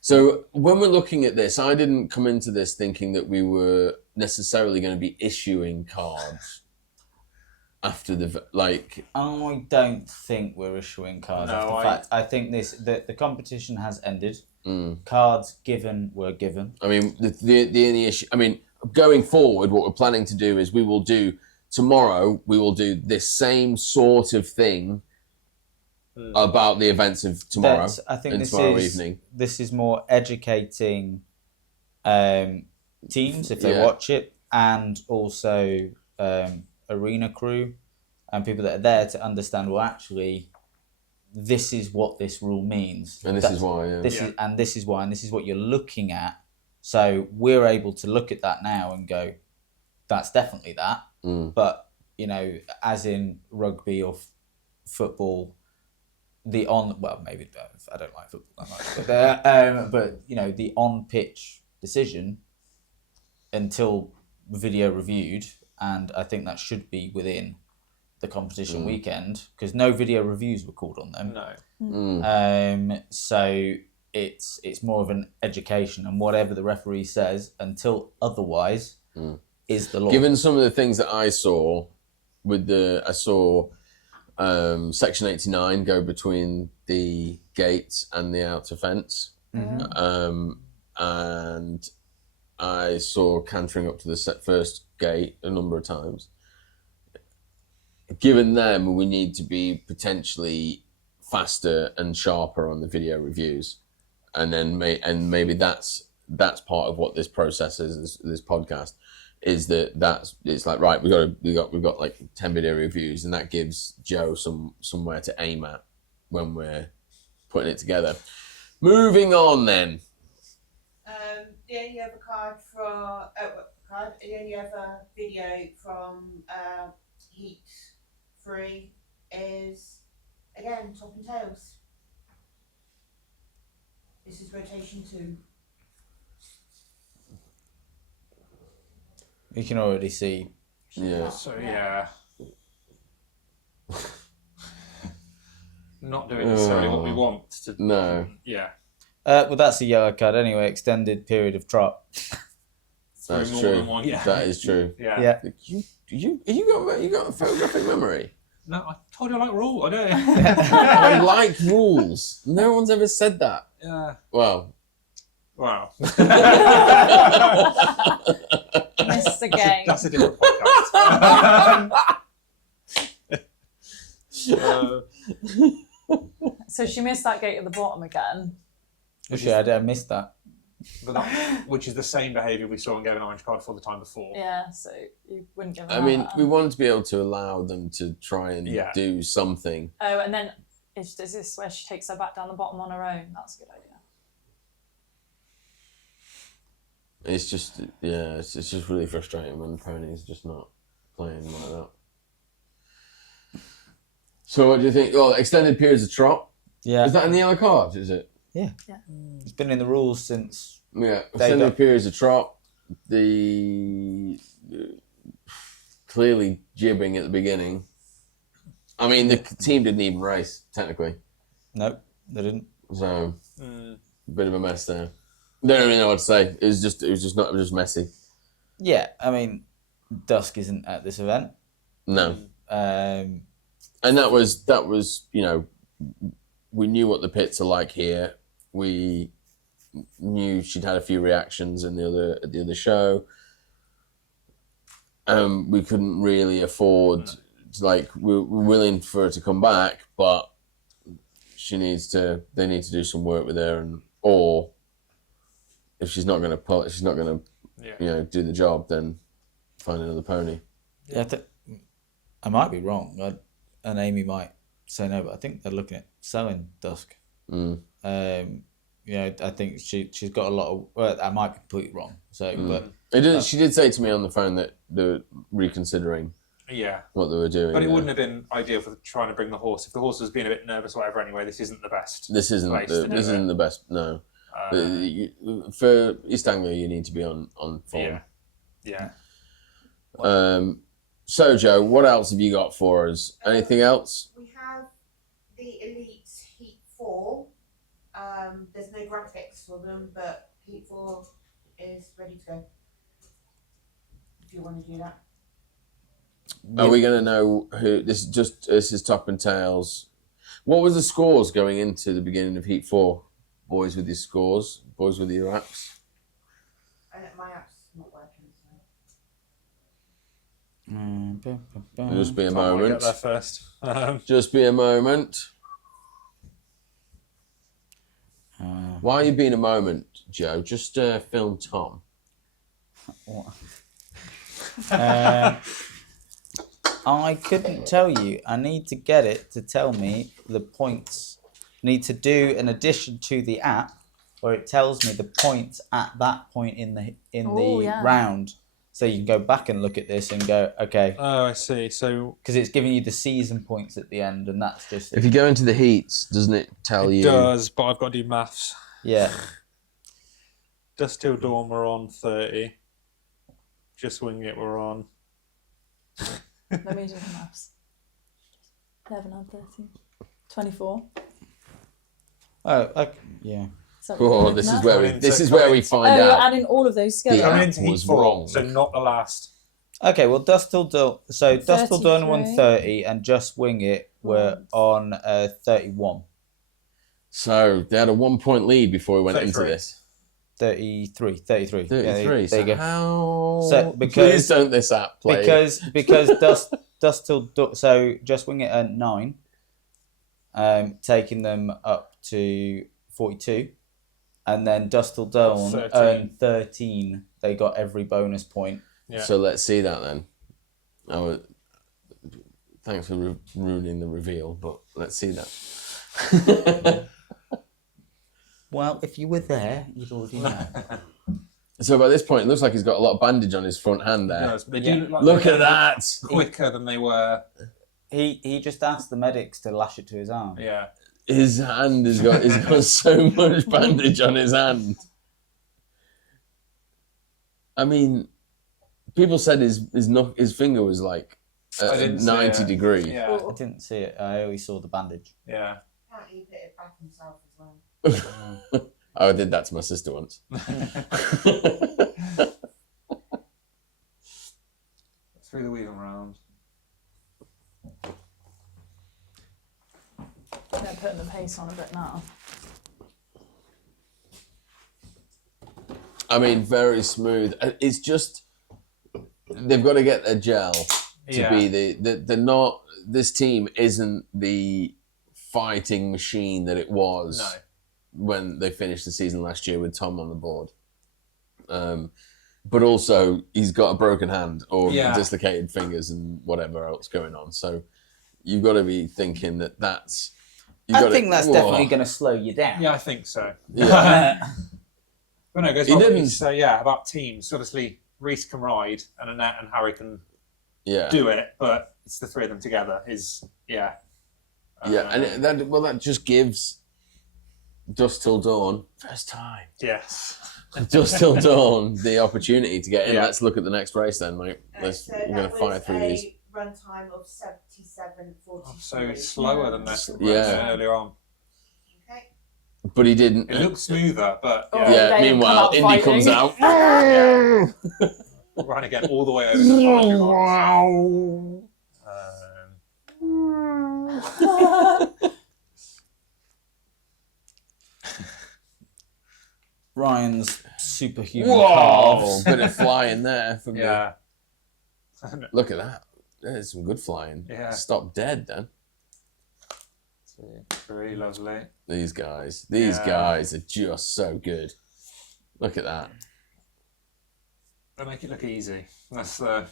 So when we're looking at this, I didn't come into this thinking that we were necessarily going to be issuing cards after I don't think we're issuing cards after the fact. I think the competition has ended. Cards given were given. I mean, the only issue. I mean, going forward, what we're planning to do is we will do this same sort of thing about the events of tomorrow. I think tomorrow evening. This is more educating teams if they watch it, and also arena crew and people that are there to understand. Well, actually, this is what this rule means, and this is why. Yeah. This is why, and this is what you're looking at. So we're able to look at that now and go, that's definitely that. But as in rugby or football. Maybe I don't like football that much, but the on-pitch decision until video reviewed, and I think that should be within the competition weekend because no video reviews were called on them. No. So it's more of an education, and whatever the referee says until otherwise is the law. Given some of the things that I saw Section 89 go between the gates and the outer fence. And I saw cantering up to the first gate a number of times. Given them, we need to be potentially faster and sharper on the video reviews. And then maybe that's that's part of what this process is. This podcast is it's like, right, we've got like 10 video reviews, and that gives Joe somewhere to aim at when we're putting it together. Moving on then. The only other the only other video from Heat 3 is, again, top and tails. This is rotation 2. You can already see. Yeah. So yeah, not doing necessarily what we want to. No. Yeah. Well, that's a yellow card anyway. Extended period of trot. That's More true. than one, yeah. That is true. Yeah. Yeah. You got a photographic memory. No, I told you I like rule. I don't. I like rules. No one's ever said that. Yeah. Well. Wow. Missed the game. That's a different podcast. So she missed that gate at the bottom again. Actually, I missed that. Which is the same behaviour we saw and gave an orange card for the time before. Yeah, so you wouldn't give her I mean, that. we wanted to be able to allow them to try and Yeah. do something. Oh, and then is this where she takes her back down the bottom on her own? That's a good idea. It's just, yeah, it's just really frustrating when the pony's just not playing like that. So what do you think? Oh, extended periods of trot? Yeah. Is that in the yellow card, is it? It's been in the rules since. Yeah, extended periods of trot. The clearly jibbing at the beginning. I mean, the team didn't even race, technically. Nope, they didn't. So, a bit of a mess there. Don't really know what to say. It was just messy. Yeah, I mean, Dusk isn't at this event. No. Um, And that was we knew what the pits are like here. We knew she'd had a few reactions at the other show. We couldn't really afford we're willing for her to come back, but they need to do some work with her, or if she's not going to do the job, then find another pony. yeah, I might be wrong, and Amy might say no, but I think they're looking at selling Dusk. I think she's got a lot of. Well, I might be completely wrong. So, but She did say to me on the phone that they're reconsidering. Yeah. What they were doing. But it wouldn't have been ideal for trying to bring the horse. If the horse was being a bit nervous or whatever anyway, this isn't the best. This isn't the best, no. For East Anglia, you need to be on form. Yeah. So, Joe, what else have you got for us? Anything else? We have the Elite Heat 4. There's no graphics for them, but Heat 4 is ready to go. If you want to do that. Are we going to know who this is? Top and tails. What was the scores going into the beginning of Heat 4? Boys with your scores, boys with your apps. My app's not working. Just be a I might moment. get there first. Just be a moment. Why are you being a moment, Joe? Just film Tom. I couldn't tell you. I need to get it to tell me the points. I need to do an addition to the app where it tells me the points at that point in the round. So you can go back and look at this and go, okay. Oh, I see. So because it's giving you the season points at the end, and that's just. If you go into the heats, doesn't it tell you? It does, but I've got to do maths. Yeah. Dust Till Dawn, we're on 30. Just Wing It, we're on. Let me do the maths. 11 and 13. 24. Oh, okay. Yeah. So Oh, this is where we find you're out. adding all of those together. Yeah. Coming into Heat was 4, wrong. so not the last. Okay, well, Dust Till Dawn. So Dust Till Dawn 33. 130 and Just Wing It were on 31. So they had a 1 point lead before we went 33. into this. 33. 33. There you go. How? So, Please don't this app play. Because Dust Till Dawn. So Just Wing It at 9, taking them up to 42, And then Dust Till Dawn 13. earned 13. They got every bonus point. Yeah. So let's see that then. Thanks for ruining the reveal, but let's see that. Well, if you were there, you'd already know. So by this point, it looks like he's got a lot of bandage on his front hand there. They do look like Look they're at that! quicker than they were. He just asked the medics to lash it to his arm. Yeah. His hand he's got so much bandage on his hand. I mean, people said his finger was like I didn't see 90 it. degree. Yeah. I didn't see it. I only saw the bandage. Yeah. Apparently he put it back himself as well. I did that to my sister once. Through the weaving round. They're putting the pace on a bit now. I mean, very smooth. It's just they've got to get their gel to be they're not. This team isn't the fighting machine that it was when they finished the season last year with Tom on the board. But also, he's got a broken hand or dislocated fingers and whatever else going on. So you've got to be thinking that's. I think that's definitely going to slow you down. Yeah, I think so. Yeah. But no, it goes He well. didn't- So yeah, about teams. Obviously, Reece can ride, and Annette and Harry can do it, but it's the three of them together. And that just gives Dust Till Dawn first time. Yes. Dust Till Dawn the opportunity to get in. Yeah. Let's look at the next race then, mate. We're going to fire through these. Run time of 77:43. So it's slower than that earlier on. Okay. But he didn't. It looked smoother, but Oh, yeah. Yeah. they didn't Meanwhile, come Indy out comes out. Ran again all the way over to the box. Ryan's superhuman Whoa! calves. Bit of flying there. From Yeah. Look at that. There's some good flying. Yeah. Stop dead then. Very lovely. These guys are just so good. Look at that. They make it look easy. That's the.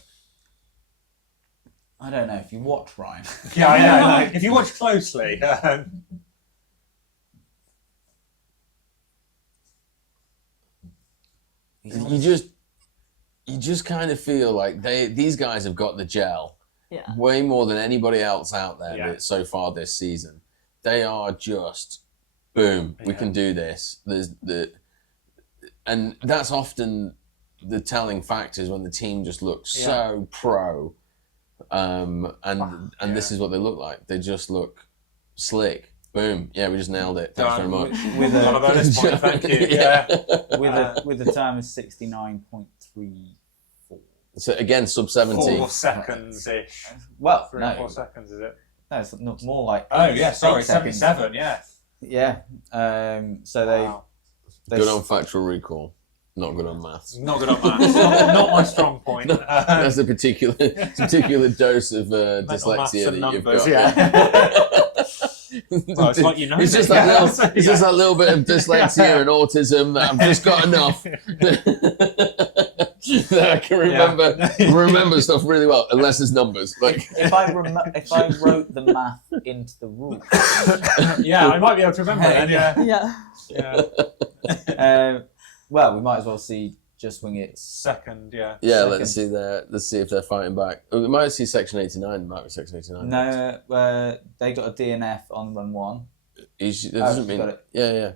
I don't know if you watch Ryan. Yeah. If you watch closely, You just kind of feel like these guys have got the gel way more than anybody else out there so far this season. They are just boom. We can do this. And that's often the telling factor is when the team just looks so pro, and this is what they look like. They just look slick. Boom. Yeah, we just nailed it. Thanks very much. With a bonus point, thank you. Yeah. with a time of 69.34. So again, sub 70. 4 seconds ish. Well, 3 no, or 4 seconds, is it? no, it's not more like. Oh yeah, sorry, 8 seconds. 77. Yeah. Yeah. So Wow. they Good on factual recall. Not good on maths. Not good on maths. not my strong point. That's a particular dose of Mental maths dyslexia and that you've numbers, got. yeah. Well, it's like you know. It's just that. that little bit of dyslexia and autism that I've just got enough that I can remember stuff really well, unless it's numbers. Like if I wrote the math into the rules, Yeah, I might be able to remember then. Yeah. Yeah. well, we might as well see Just Wing It. Second, yeah. yeah, Second. let's see if they're fighting back. We might see Section 89. Might be Section 89. No, they got a DNF on run 1. That doesn't mean. got it. Yeah.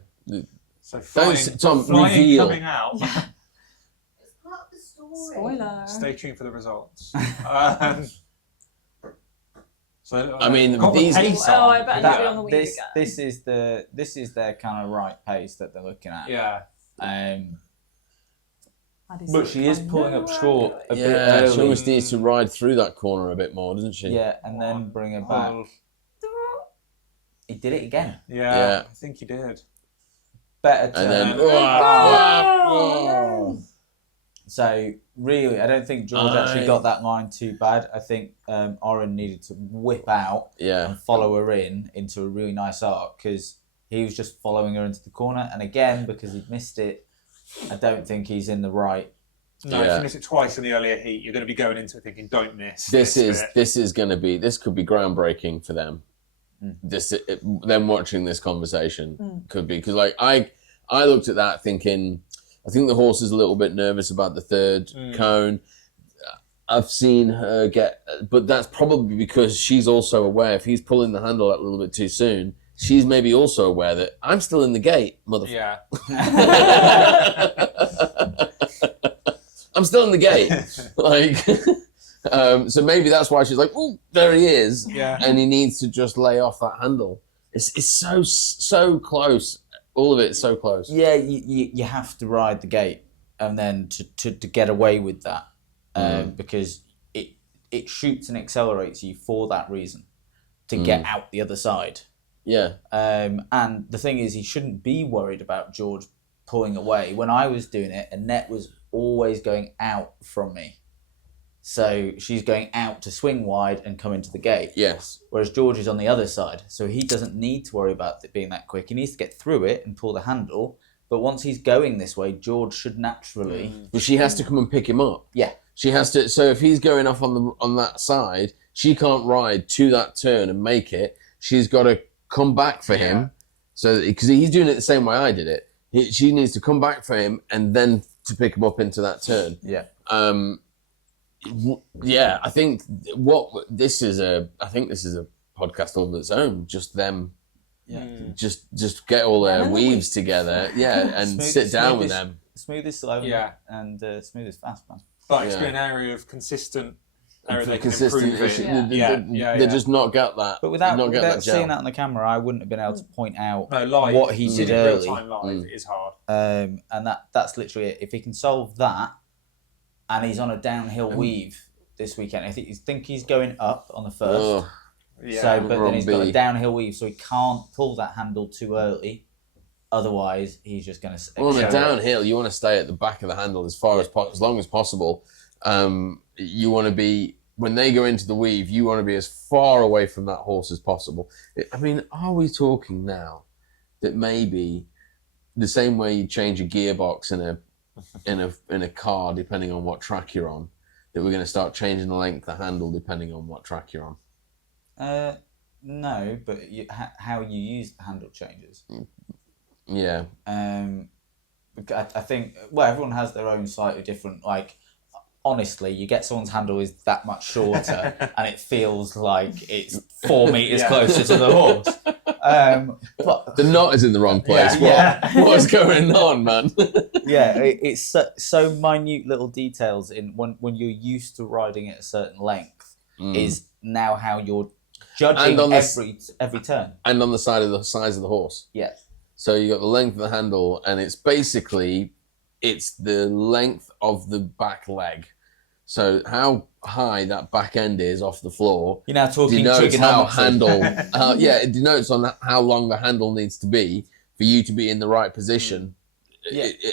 So flying, Tom, flying reveal. coming out. It's part of the story. Spoiler. Stay tuned for the results. So I mean, got the these- pace Oh, on. I bet that'll be on the week again. This is their kind of right pace that they're looking at. Yeah. But she is pulling up short a bit Yeah, early. she almost needs to ride through that corner a bit more, doesn't she? Yeah, and then bring her back. He did it again. Yeah, I think he did. Better And then. turn. So really, I don't think George actually got that line too bad. I think Oren needed to whip out Yeah. and follow her into a really nice arc because He was just following her into the corner, and again, because he'd missed it, I don't think he's in the right. No, if you miss it twice in the earlier heat, you're going to be going into it thinking, don't miss. This could be groundbreaking for them. Them watching this conversation could be, because like I looked at that thinking, I think the horse is a little bit nervous about the third cone. I've seen her but that's probably because she's also aware if he's pulling the handle out a little bit too soon, she's maybe also aware that I'm still in the gate, motherfucker. Yeah. I'm still in the gate. Like, so maybe that's why she's like, oh, there he is. Yeah. And he needs to just lay off that handle. It's so close. All of it is so close. Yeah, you have to ride the gate and then to get away with that. Because it shoots and accelerates you for that reason, to get out the other side. Yeah. And the thing is, he shouldn't be worried about George pulling away. When I was doing it, Annette was always going out from me. So she's going out to swing wide and come into the gate. Yes. Whereas George is on the other side. So he doesn't need to worry about it being that quick. He needs to get through it and pull the handle. But once he's going this way, George should naturally... But she has to come and pick him up. Yeah. She has to. So if he's going off on that side, she can't ride to that turn and make it. She's got to come back for him. So because he's doing it the same way I did it. She needs to come back for him and then to pick him up into that turn. Yeah. Yeah. I think this is a podcast all of its own. Just them. Yeah. Just get all their weaves together. Yeah, and sit down with them. Smooth is slow. Yeah. And smooth is fast, man. But it's been an area of consistent area they can improve in. They just not got that. But without seeing that on the camera, I wouldn't have been able to point out live, what he did early. Real time live is hard. And that's literally it. If he can solve that, and he's on a downhill weave this weekend, I think he's going up on the first. But then he's got a downhill weave, so he can't pull that handle too early. Otherwise, he's just going to... Well, on the downhill, you want to stay at the back of the handle as long as possible. You want to be... When they go into the weave, you want to be as far away from that horse as possible. I mean, are we talking now that maybe the same way you change a gearbox in a car, depending on what track you're on, that we're going to start changing the length of the handle depending on what track you're on? No, but how you use the handle changes. Yeah. I think, everyone has their own slightly different, honestly, you get someone's handle is that much shorter and it feels like it's 4 meters closer to the horse. But the knot is in the wrong place. What's going on, man? It's so minute little details in when you're used to riding at a certain length is now how you're judging every turn. And on the size of the horse. Yeah. So you got the length of the handle, and it's the length of the back leg. So how high that back end is off the floor. You're now talking denotes how trigonometry. It denotes on how long the handle needs to be for you to be in the right position.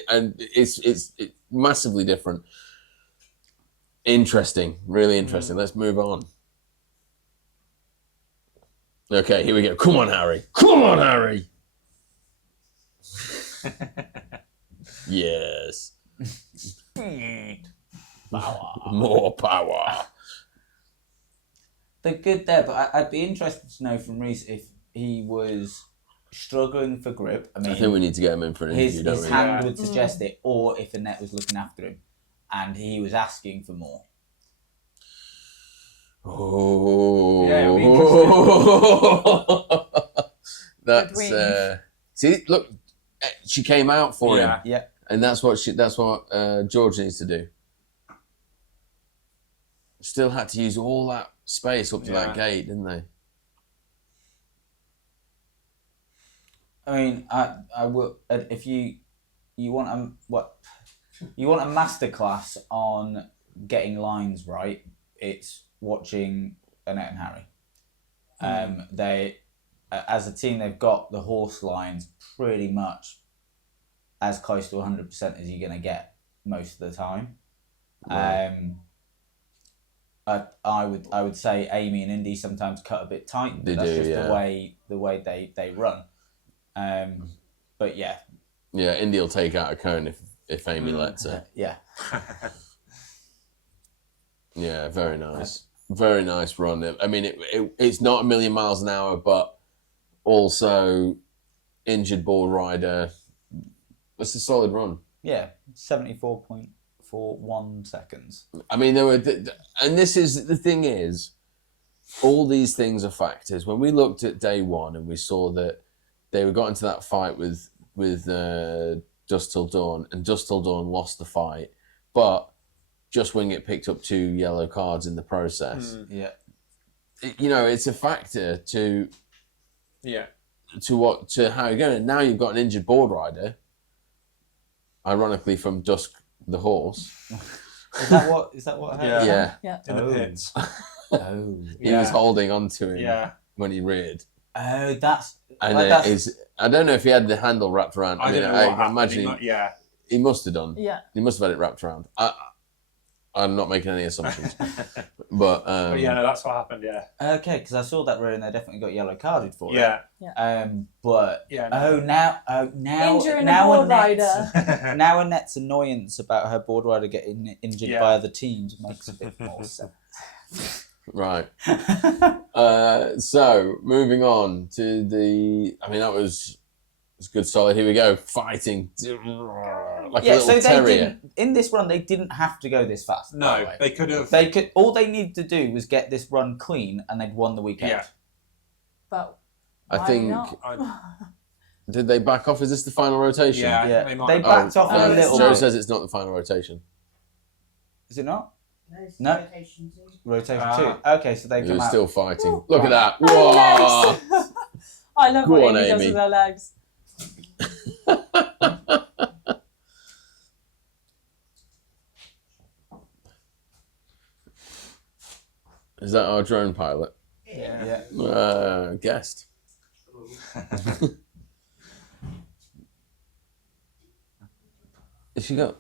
And it's massively different. Interesting, really interesting. Let's move on. Okay, here we go. Come on, Harry. Come on, Harry. Yes. Power. More power. They're good there, but I'd be interested to know from Reese if he was struggling for grip. I think we need to get him in for an interview, don't we? His hand would suggest it, or if Annette was looking after him and he was asking for more. Oh. Yeah, that's see, look, she came out for him. Yeah. And that's what George needs to do. Still had to use all that space up to that gate, didn't they? I mean, I will. If you want a masterclass on getting lines right, it's watching Annette and Harry. They, as a team, they've got the horse lines pretty much as close to 100% as you're going to get most of the time. Right. I would say Amy and Indy sometimes cut a bit tight. But that's just the way they run. But yeah. Yeah, Indy will take out a cone if Amy lets her. Yeah. Yeah, very nice. Very nice run. I mean, it's not a million miles an hour, but also injured board rider. It's a solid run. Yeah, 74.41 seconds. I mean, and this is the thing is, all these things are factors. When we looked at day one and we saw that they got into that fight with Dusk Till Dawn, and Dusk Till Dawn lost the fight, but Just Wing It picked up 2 yellow cards in the process. Yeah. It's a factor to how you're going. Now you've got an injured board rider, ironically from Dusk the horse. Is that what happened? Yeah. In the pits. He was holding on to him when he reared. Oh, that's... And I don't know if he had the handle wrapped around. I can imagine he must have done. Yeah. He must have had it wrapped around. I'm not making any assumptions. But that's what happened, Okay, because I saw that row and they definitely got yellow carded for it. Yeah. But now Injuring a board rider. Now Annette's annoyance about her board rider getting injured by other teams makes a bit more sense. Right. So moving on to that was good solid. Here we go, fighting like a little terrier. In this run they didn't have to go this fast. No, they could have. All they needed to do was get this run clean, and they'd won the weekend. Yeah. But I think. Did they back off? Is this the final rotation? Yeah. They backed off a little. Joe bit. says it's not the final rotation. Is it not? No. Rotation 2. Okay, so they He come was out. still fighting. Look at that! Her Whoa! legs. I love Go what on, Amy does Amy. with her legs. Is that our drone pilot? Yeah. Guest. Has she got?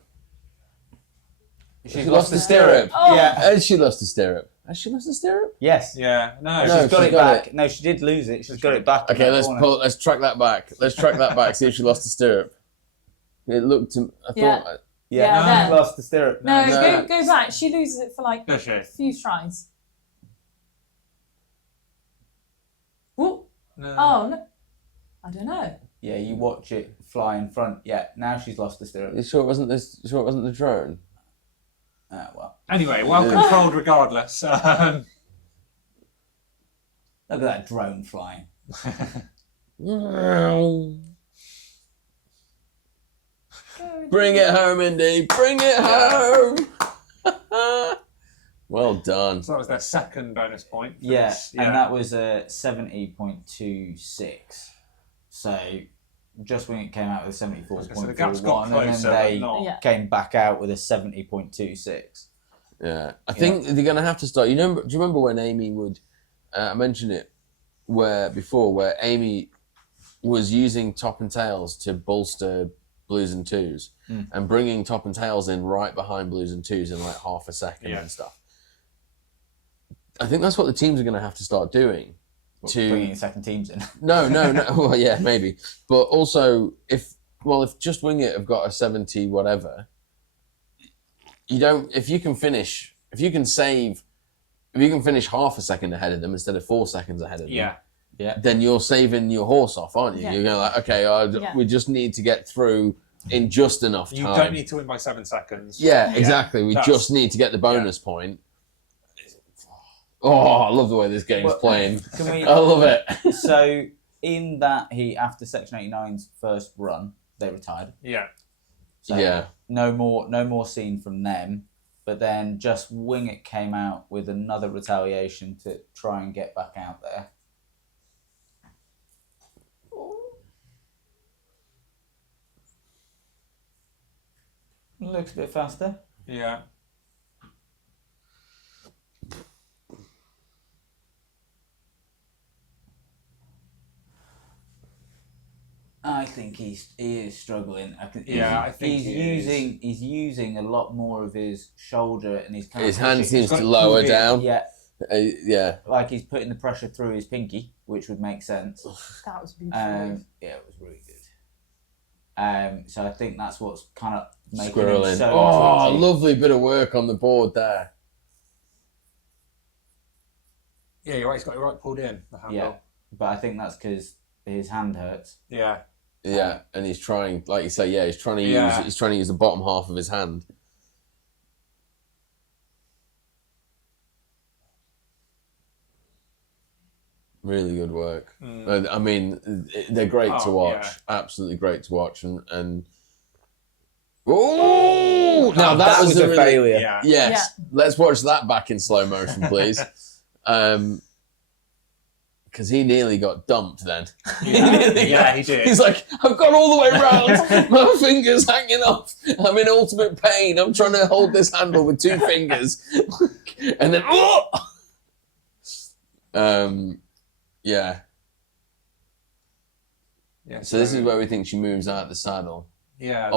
She lost the stirrup. Oh. Yeah. Has she lost the stirrup? Has she lost the stirrup? Yes. Yeah. No. No, She's got she's it got back. it. No, she did lose it. She's got it back. Okay, let's track that back. Let's track that back. See if she lost the stirrup. It looked. I Yeah. thought. Yeah, Yeah, she lost the stirrup. No, No. Go back. She loses it for like Does she? a few tries. Whoop. No. Oh, no. I don't know. Yeah, you watch it fly in front. Yeah, now she's lost the stirrup. You sure it wasn't this? Sure it wasn't the drone? Well. Anyway, well controlled regardless. Look at that drone flying. Bring it home, Indy. Bring it home. Well done. So that was their second bonus point. for Yeah, this. and that was a 70.26. So Just Wing It came out with a 74.41, So the gap's got and closer, then they but not. Yeah. came back out with a 70.26. Yeah, I think they're going to have to start. Do you remember when Amy would? I mentioned it where Amy was using top and tails to bolster blues and twos, and bringing top and tails in right behind blues and twos in like half a second and stuff. I think that's what the teams are going to have to start doing. Bringing second teams in. No. Well, yeah, maybe, but also if Just Wing It have got a 70 whatever. If you can finish half a second ahead of them instead of 4 seconds ahead of them, Yeah. then you're saving your horse off, aren't you? Yeah. You're going like, okay, we just need to get through in just enough time. You don't need to win by 7 seconds. Yeah, exactly. We That's- just need to get the bonus point. Oh, I love the way this game's playing. I love it. So in that heat, after Section 89's first run, they retired. Yeah. So Yeah. No more seen from them. But then Just Wing It came out with another retaliation to try and get back out there. Looks a bit faster. Yeah. I think he is struggling. I think he's using a lot more of his shoulder and his His hand seems to got lower moving. down. Yeah, Yeah. Like he's putting the pressure through his pinky, which would make sense. That was beautiful. Yeah, it was really good. So I think that's what's kind of making Squirreling. him so Oh, twitchy. lovely bit of work on the board there. Yeah, you're right. He's got it right pulled in, the handle. Yeah, but I think that's because his hand hurts. Yeah. Yeah, and he's trying, like you say, he's trying to use the bottom half of his hand. Really good work. I mean, they're great to watch. Yeah. Absolutely great to watch. And oh, now that was a really, failure. Yeah. Yes, let's watch that back in slow motion, please. Because he nearly got dumped then. Yeah, he did. He's like, I've gone all the way around. My finger's hanging off. I'm in ultimate pain. I'm trying to hold this handle with 2 fingers. And then, yeah. So this is where we think she moves out the saddle. Yeah,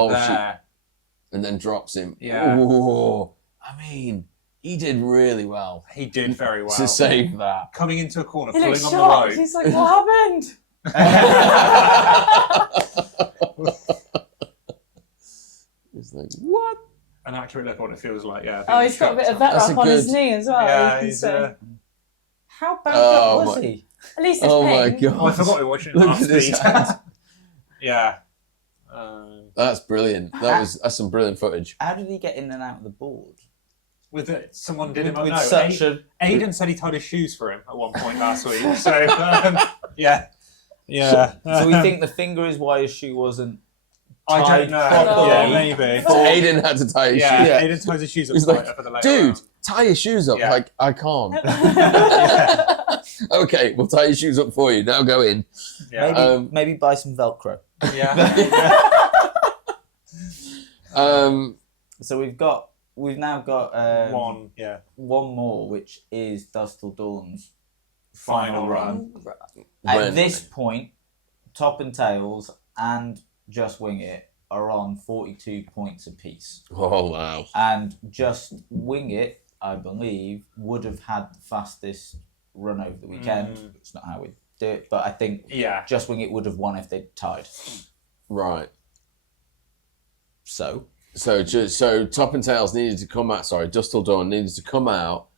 and then drops him. Yeah. Ooh, I mean, he did really well. He did very well. To save that. Coming into a corner, He pulling looks on shocked. the rope. He's like, what happened? He's like, what? An accurate look at what it feels like, yeah. Oh, he's got a bit of that wrap on his knee as well. Yeah, how bad up was my, he? At least it's Oh pain. my god. Oh, I forgot we were watching it Look last at his week. hand. Yeah. That's brilliant. That's some brilliant footage. How did he get in and out of the board? With it, someone did him. With No, such a... Aidan said he tied his shoes for him at one point last week. So yeah. So we think the finger is why his shoe wasn't I tied don't know. properly. Yeah, maybe. Aiden had to tie his shoes. Aidan ties his shoes up He's tighter like, for the later dude, round. tie your shoes up. Yeah. Like, I can't. Okay, we'll tie your shoes up for you. Now go in. Yeah. Maybe buy some Velcro. Yeah. So we've now got one more, which is Dusk Till Dawn's final run. At this point, Top and Tails and Just Wing It are on 42 points apiece. Oh, wow. And Just Wing It, I believe, would have had the fastest run over the weekend. It's not how we do it, but I think Just Wing It would have won if they'd tied. Right. So Top and Tails needed to come out. Sorry, Dusk Till Dawn needed to come out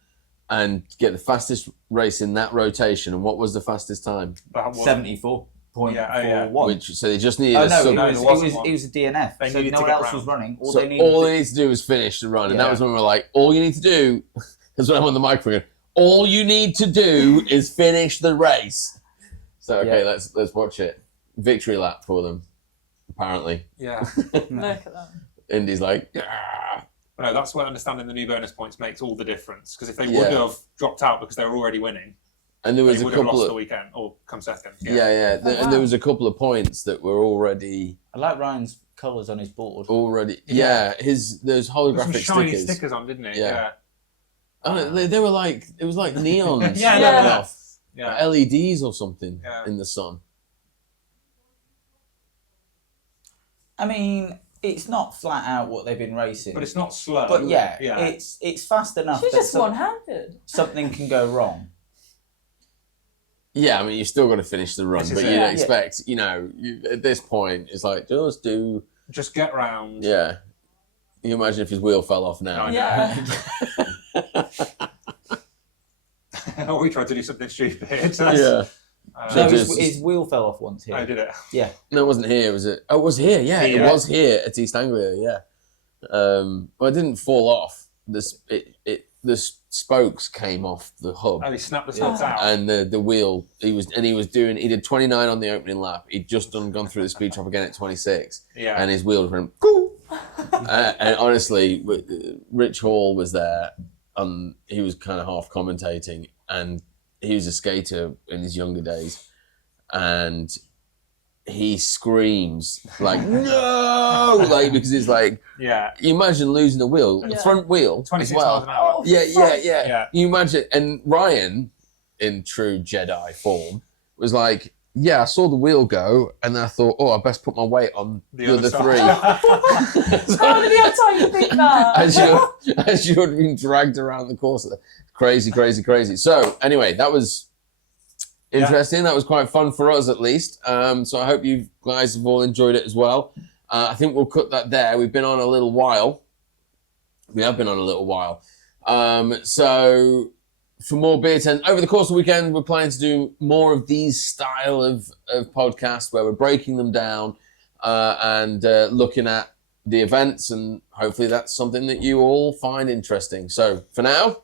and get the fastest race in that rotation. And what was the fastest time? 74.41. So they just needed. Oh no, no, it was a DNF. They so needed no to one get else round. was running. All So they needed all they need to do is finish the run, and that was when we were like, all you need to do. That's when I'm on the microphone. All you need to do is finish the race. So okay, let's watch it. Victory lap for them, apparently. Yeah. Look at that. Indy's like, No, that's where understanding the new bonus points makes all the difference. Because if they would have dropped out because they were already winning, and there was they a would have couple lost of the weekend or come second. and there was a couple of points that were already. I like Ryan's colours on his board. Those There's some holographic shiny stickers. on, didn't it? Yeah. Oh, they were like, it was like neons. Yeah. LEDs or something in the sun. I mean, it's not flat out what they've been racing, But it's not slow. But it's fast enough. She's that just one-handed. something can go wrong. Yeah, I mean, you've still got to finish the run, This is but it. you'd Yeah. expect, at this point, it's like, Just get round. Yeah. You imagine if his wheel fell off now. Yeah. Or we tried to do something stupid. Yeah. No, just- his wheel fell off once here. Oh, did it? Yeah. No, it wasn't here, was it? Oh, it was here, yeah. Here. It was here at East Anglia, yeah. But it didn't fall off. The spokes came off the hub. Oh, he snapped the spokes out. And the wheel, he did 29 on the opening lap. He'd just gone through the speed trap again at 26. Yeah. And his wheel went, and honestly, Rich Hall was there, and he was kind of half commentating, and he was a skater in his younger days, and he screams like no, like, because it's like, you imagine losing a wheel, the front wheel 26 as well. miles an hour. Yeah. You imagine, and Ryan, in true Jedi form, was like, yeah, I saw the wheel go, and then I thought, I best put my weight on the other three. How did he have time to think that? as you had been dragged around the course. Crazy. So anyway, that was interesting. That was quite fun for us, at least. So I hope you guys have all enjoyed it as well. I think we'll cut that there. We've been on a little while. We have been on a little while. So for more Beer Tent, over the course of the weekend, we're planning to do more of these style of podcasts where we're breaking them down and looking at the events, and hopefully that's something that you all find interesting. So for now,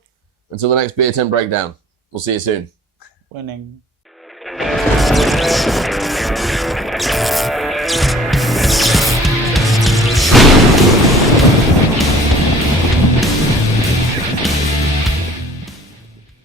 until the next Beer Tent breakdown, we'll see you soon. Winning.